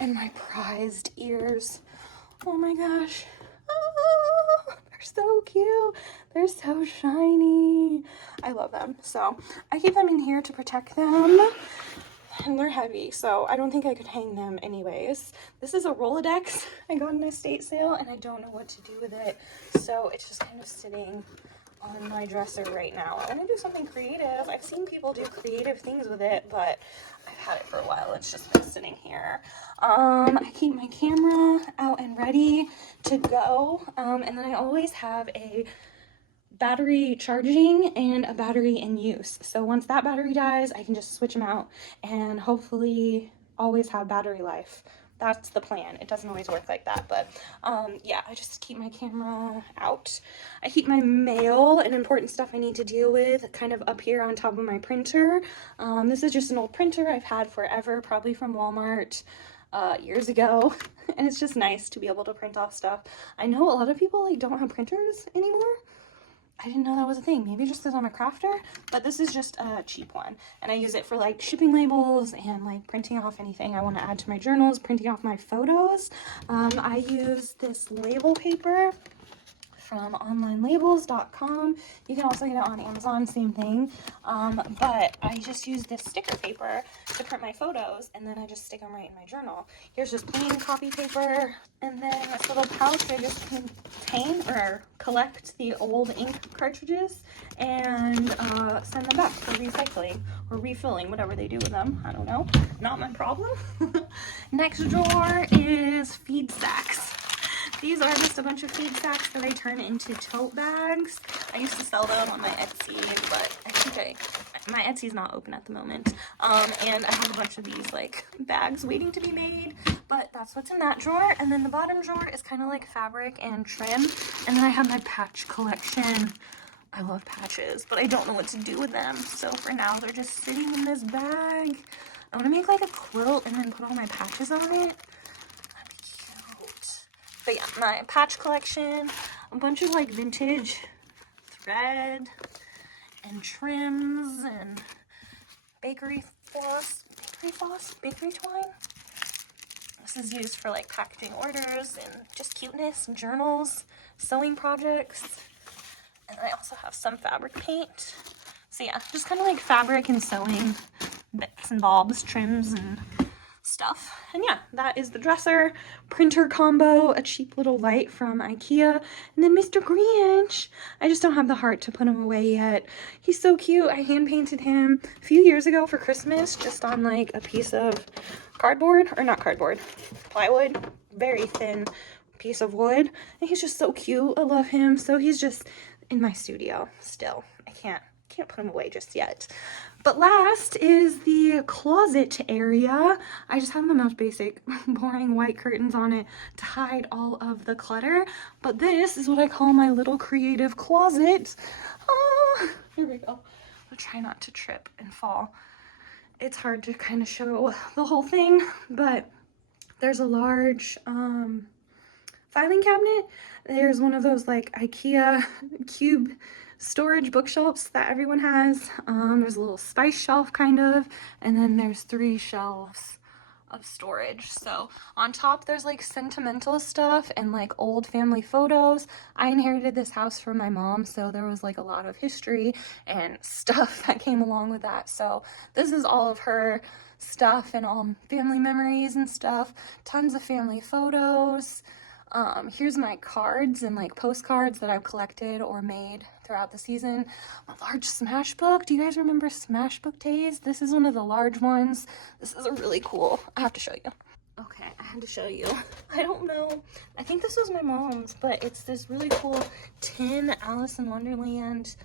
and my prized ears. Oh my gosh, oh, they're so cute. They're so shiny. I love them. So I keep them in here to protect them, and they're heavy, so I don't think I could hang them anyways. This is a Rolodex I got in an estate sale, and I don't know what to do with it, so it's just kind of sitting on my dresser right now. I want to do something creative. I've seen people do creative things with it, but I've had it for a while. It's just been sitting here. I keep my camera out and ready to go, and then I always have a battery charging and a battery in use. So once that battery dies, I can just switch them out and hopefully always have battery life. That's the plan. It doesn't always work like that, but yeah, I just keep my camera out. I keep my mail and important stuff I need to deal with kind of up here on top of my printer. This is just an old printer I've had forever, probably from Walmart years ago, and it's just nice to be able to print off stuff. I know a lot of people like don't have printers anymore. I didn't know that was a thing. Maybe just because I'm a crafter, but this is just a cheap one. And I use it for like shipping labels and like printing off anything I want to add to my journals, printing off my photos. I use this label paper from onlinelabels.com. You can also get it on Amazon, same thing. But I just use this sticker paper to print my photos, and then I just stick them right in my journal. Here's just plain copy paper, and then this little pouch I just contain or collect the old ink cartridges and send them back for recycling or refilling, whatever they do with them. I don't know. Not my problem. Next drawer is feed sacks. These are just a bunch of feed sacks that I turn into tote bags. I used to sell them on my Etsy, but I think my Etsy's not open at the moment. And I have a bunch of these like bags waiting to be made, but that's what's in that drawer. And then the bottom drawer is kind of like fabric and trim. And then I have my patch collection. I love patches, but I don't know what to do with them. So for now, they're just sitting in this bag. I want to make like a quilt and then put all my patches on it. But yeah, my patch collection, a bunch of like vintage thread and trims and bakery twine. This is used for like packaging orders and just cuteness and journals, sewing projects. And I also have some fabric paint. So yeah, just kind of like fabric and sewing bits and bobs, trims and stuff. And yeah, that is the dresser, printer combo, a cheap little light from IKEA, and then Mr. Grinch. I just don't have the heart to put him away yet. He's so cute. I hand painted him a few years ago for Christmas, just on like a piece of cardboard, or not cardboard, plywood, very thin piece of wood, and he's just so cute. I love him. So he's just in my studio still. I can't put him away just yet. But last is the closet area. I just have the most basic, boring white curtains on it to hide all of the clutter. But this is what I call my little creative closet. Oh, here we go. I'll try not to trip and fall. It's hard to kind of show the whole thing, but there's a large filing cabinet. There's one of those like IKEA cube storage bookshelves that everyone has. There's a little spice shelf kind of, and then there's 3 shelves of storage. So on top there's like sentimental stuff and like old family photos. I inherited this house from my mom, so there was like a lot of history and stuff that came along with that. So this is all of her stuff and all family memories and stuff. Tons of family photos. Here's my cards and like postcards that I've collected or made throughout the season. A large smash book. Do you guys remember smash book days? This is one of the large ones. This is a really cool. I have to show you. Okay, I had to show you. I don't know. I think this was my mom's, but it's this really cool tin Alice in Wonderland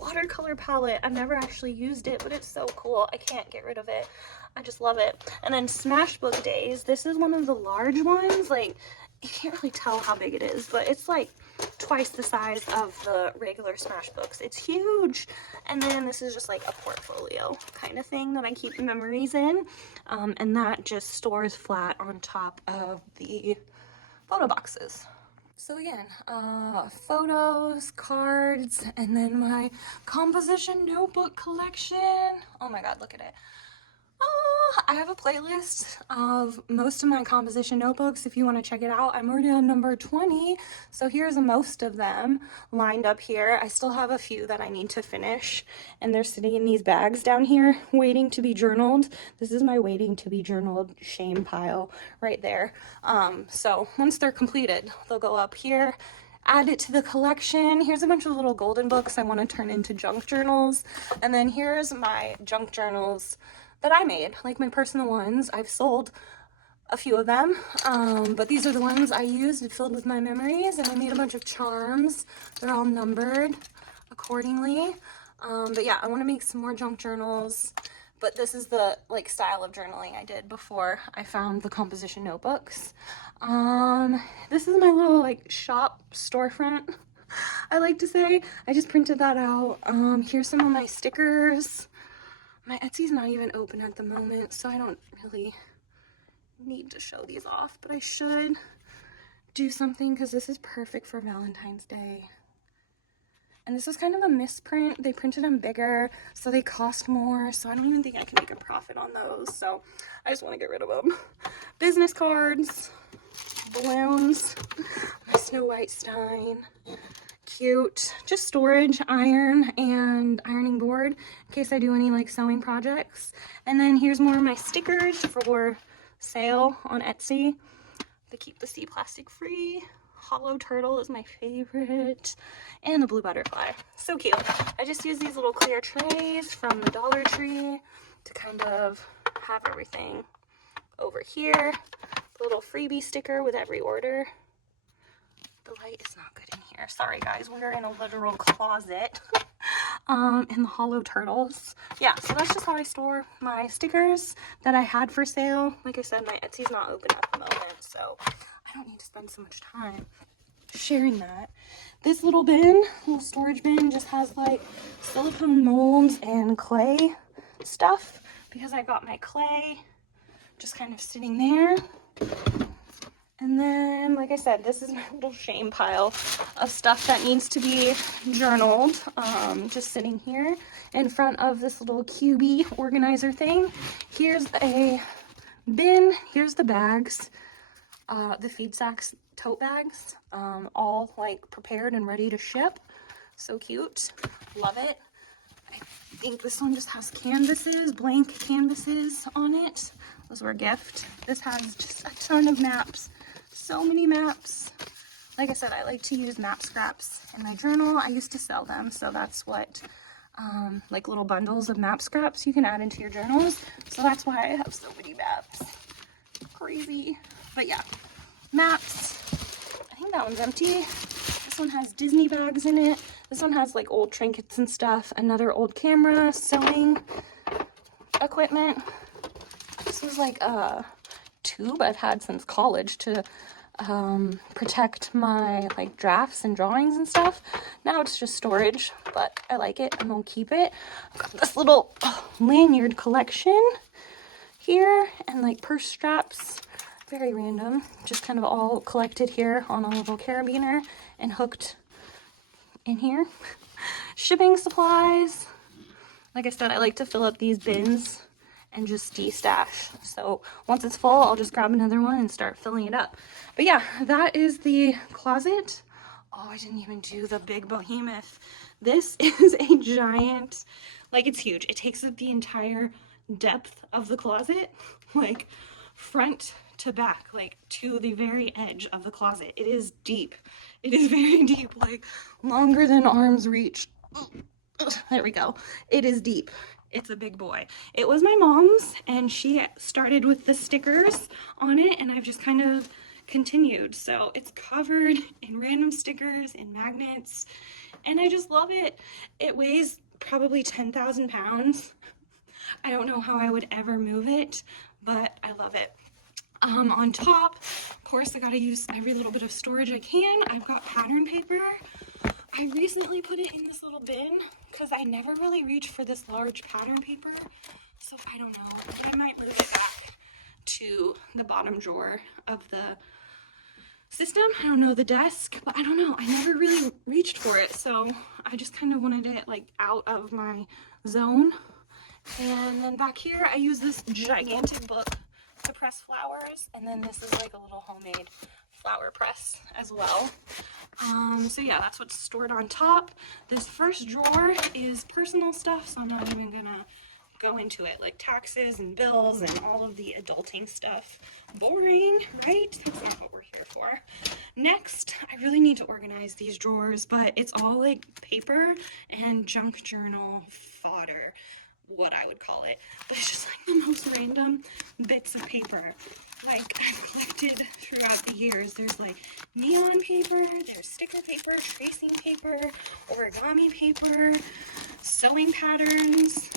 watercolor palette. I've never actually used it, but it's so cool. I can't get rid of it. I just love it. And then smash book days. This is one of the large ones. Like, you can't really tell how big it is, but it's like twice the size of the regular smash books. It's huge. And then this is just like a portfolio kind of thing that I keep the memories in, and that just stores flat on top of the photo boxes. So again, photos, cards, and then my composition notebook collection. Oh my god, look at it. I have a playlist of most of my composition notebooks if you want to check it out. I'm already on number 20, so here's most of them lined up here. I still have a few that I need to finish, and they're sitting in these bags down here waiting to be journaled. This is my waiting to be journaled shame pile right there. So once they're completed, they'll go up here. Add it to the collection. Here's a bunch of little golden books I want to turn into junk journals, and then here's my junk journals that I made, like my personal ones. I've sold a few of them, but these are the ones I used and filled with my memories, and I made a bunch of charms. They're all numbered accordingly. But yeah, I want to make some more junk journals, but this is the like style of journaling I did before I found the composition notebooks. This is my little like shop storefront, I like to say. I just printed that out. Here's some of my stickers. My Etsy's not even open at the moment, so I don't really need to show these off, but I should do something because this is perfect for Valentine's Day. And this is kind of a misprint. They printed them bigger, so they cost more, so I don't even think I can make a profit on those, so I just want to get rid of them. Business cards, balloons, my Snow White Stein. Cute. Just storage, iron, and ironing board in case I do any like sewing projects. And then here's more of my stickers for sale on Etsy. They keep the sea plastic free. Hollow turtle is my favorite. And the blue butterfly. So cute. I just use these little clear trays from the Dollar Tree to kind of have everything over here. The little freebie sticker with every order. The light is not good in here. Sorry guys, we're in a literal closet. And the hollow turtles. Yeah, so that's just how I store my stickers that I had for sale. Like I said, my Etsy's not open at the moment, so I don't need to spend so much time sharing that. This little bin, little storage bin, just has like silicone molds and clay stuff because I got my clay just kind of sitting there. And then, like I said, this is my little shame pile of stuff that needs to be journaled, just sitting here in front of this little cubey organizer thing. Here's a bin. Here's the bags, the feed sacks, tote bags, all like prepared and ready to ship. So cute. Love it. I think this one just has canvases, blank canvases on it. Those were a gift. This has just a ton of maps, so many maps. Like I said, I like to use map scraps in my journal. I used to sell them, so that's what, like little bundles of map scraps you can add into your journals. So that's why I have so many maps. Crazy. But yeah, maps. I think that one's empty. This one has Disney bags in it. This one has like old trinkets and stuff. Another old camera, sewing equipment. This was like a tube I've had since college to protect my like drafts and drawings and stuff. Now it's just storage, but I like it. I'm gonna keep it. I've got this little lanyard collection here and like purse straps. Very random, just kind of all collected here on a little carabiner and hooked in here. Shipping supplies. Like I said, I like to fill up these bins and just de-stash. So once it's full, I'll just grab another one and start filling it up. But yeah, that is the closet. Oh, I didn't even do the big behemoth. This is a giant, like it's huge. It takes up the entire depth of the closet, like front to back, like to the very edge of the closet. It is deep. It is very deep, like longer than arm's reach. There we go. It is deep. It's a big boy. It was my mom's and she started with the stickers on it and I've just kind of continued. So it's covered in random stickers and magnets and I just love it. It weighs probably 10,000 pounds. I don't know how I would ever move it, but I love it. On top, of course, I gotta use every little bit of storage I can. I've got pattern paper. I recently put it in this little bin because I never really reached for this large pattern paper. So I don't know, I might move it back to the bottom drawer of the system. I don't know, the desk, but I don't know. I never really reached for it. So I just kind of wanted it like out of my zone. And then back here, I use this gigantic book to press flowers, and then this is like a little homemade flower press as well. So yeah, that's what's stored on top. This first drawer is personal stuff, so I'm not even gonna go into it, like taxes and bills and all of the adulting stuff. Boring, right? That's not what we're here for. Next, I really need to organize these drawers, but it's all like paper and junk journal fodder, what I would call it, but it's just like the most random bits of paper like I've collected throughout the years. There's like neon paper, there's sticker paper, tracing paper, origami paper, sewing patterns,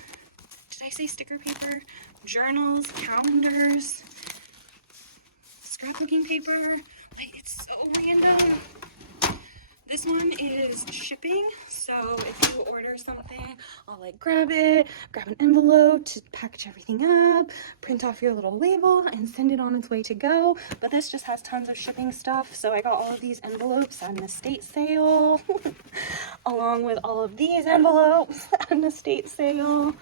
did I say sticker paper, journals, calendars, scrapbooking paper, like it's so random. This one is shipping, so if you order something, I'll like grab it, grab an envelope to package everything up, print off your little label, and send it on its way to go. But this just has tons of shipping stuff, so I got all of these envelopes at an estate sale, along with all of these envelopes at an estate sale.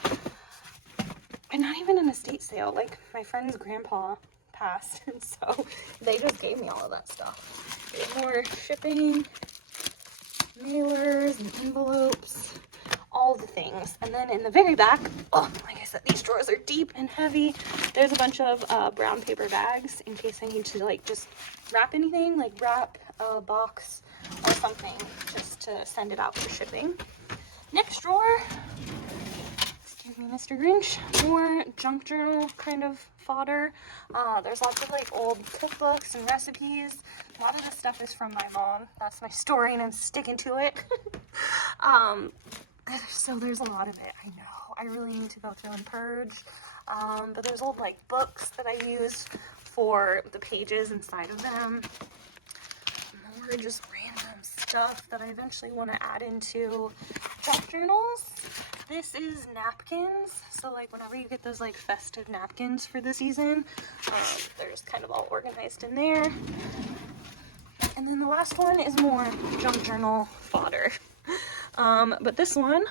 And not even an estate sale, like my friend's grandpa passed, and so they just gave me all of that stuff. There's more shipping, mailers and envelopes, all the things. And then in the very back, oh, like I said, these drawers are deep and heavy. There's a bunch of brown paper bags in case I need to like just wrap anything, like wrap a box or something just to send it out for shipping. Next drawer, excuse me, Mr. Grinch, more junk journal kind of fodder. There's lots of like old cookbooks and recipes. A lot of this stuff is from my mom. That's my story and I'm sticking to it. So there's a lot of it. I know I really need to go through and purge. But there's old like books that I used for the pages inside of them. More just random stuff that I eventually want to add into junk journals. This is napkins, so like whenever you get those like festive napkins for the season, they're just kind of all organized in there. And then the last one is more junk journal fodder. But this one,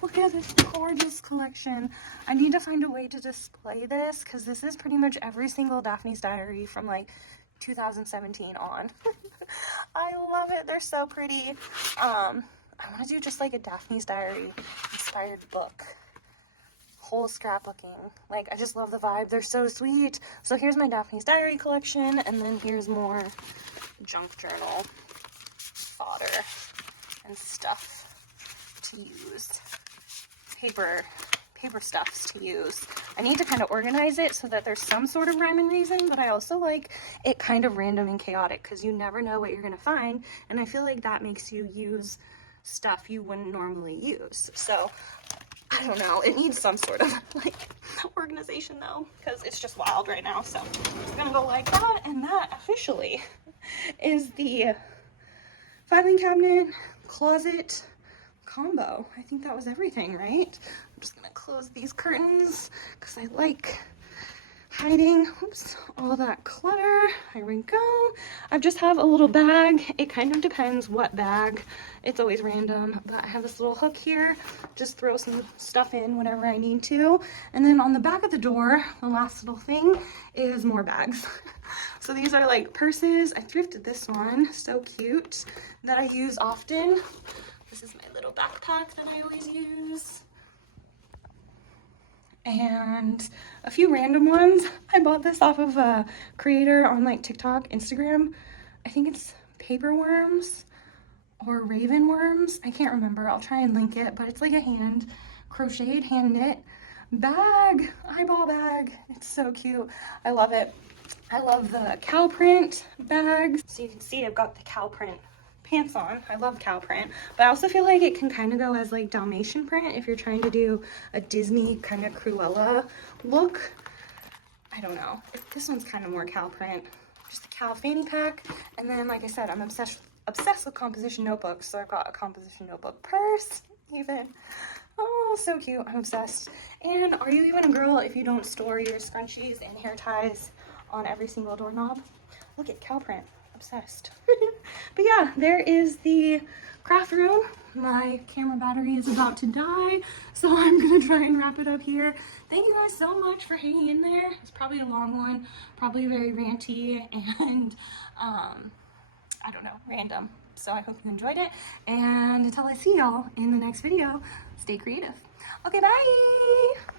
look at this gorgeous collection. I need to find a way to display this because this is pretty much every single Daphne's diary from like 2017 on. I love it. They're so pretty. I want to do just like a Daphne's diary inspired book. Whole scrapbooking. Like, I just love the vibe. They're so sweet. So here's my Daphne's Diary collection, and then here's more junk journal fodder and stuff to use. Paper stuffs to use. I need to kind of organize it so that there's some sort of rhyme and reason, but I also like it kind of random and chaotic because you never know what you're gonna find, and I feel like that makes you use stuff you wouldn't normally use. So I don't know, it needs some sort of like organization though, because it's just wild right now. So it's gonna go like that, and that officially is the filing cabinet closet combo. I think that was everything, right? I'm just gonna close these curtains because I like hiding, oops, all that clutter. Here we go. I just have a little bag. It kind of depends what bag. It's always random, but I have this little hook here. Just throw some stuff in whenever I need to. And then on the back of the door, the last little thing is more bags. So these are like purses. I thrifted this one, so cute, that I use often. This is my little backpack that I always use. And a few random ones. I bought this off of a creator on like TikTok, Instagram. I think it's paper worms or raven worms. I can't remember. I'll try and link it, but it's like a hand crocheted, hand knit bag, eyeball bag. It's so cute. I love it. I love the cow print bags. So you can see I've got the cow print pants on. I love cow print, but I also feel like it can kind of go as like Dalmatian print if you're trying to do a Disney kind of Cruella look. I don't know. This one's kind of more cow print. Just a cow fanny pack. And then, like I said, I'm obsessed with composition notebooks, so I've got a composition notebook purse even. Oh, so cute. I'm obsessed. And are you even a girl if you don't store your scrunchies and hair ties on every single doorknob? Look at cow print. Obsessed. But yeah, there is the craft room. My camera battery is about to die, so I'm gonna try and wrap it up here. Thank you guys so much for hanging in there. It's probably a long one, probably very ranty and I don't know, random. So I hope you enjoyed it, and until I see y'all in the next video, stay creative. Okay, bye.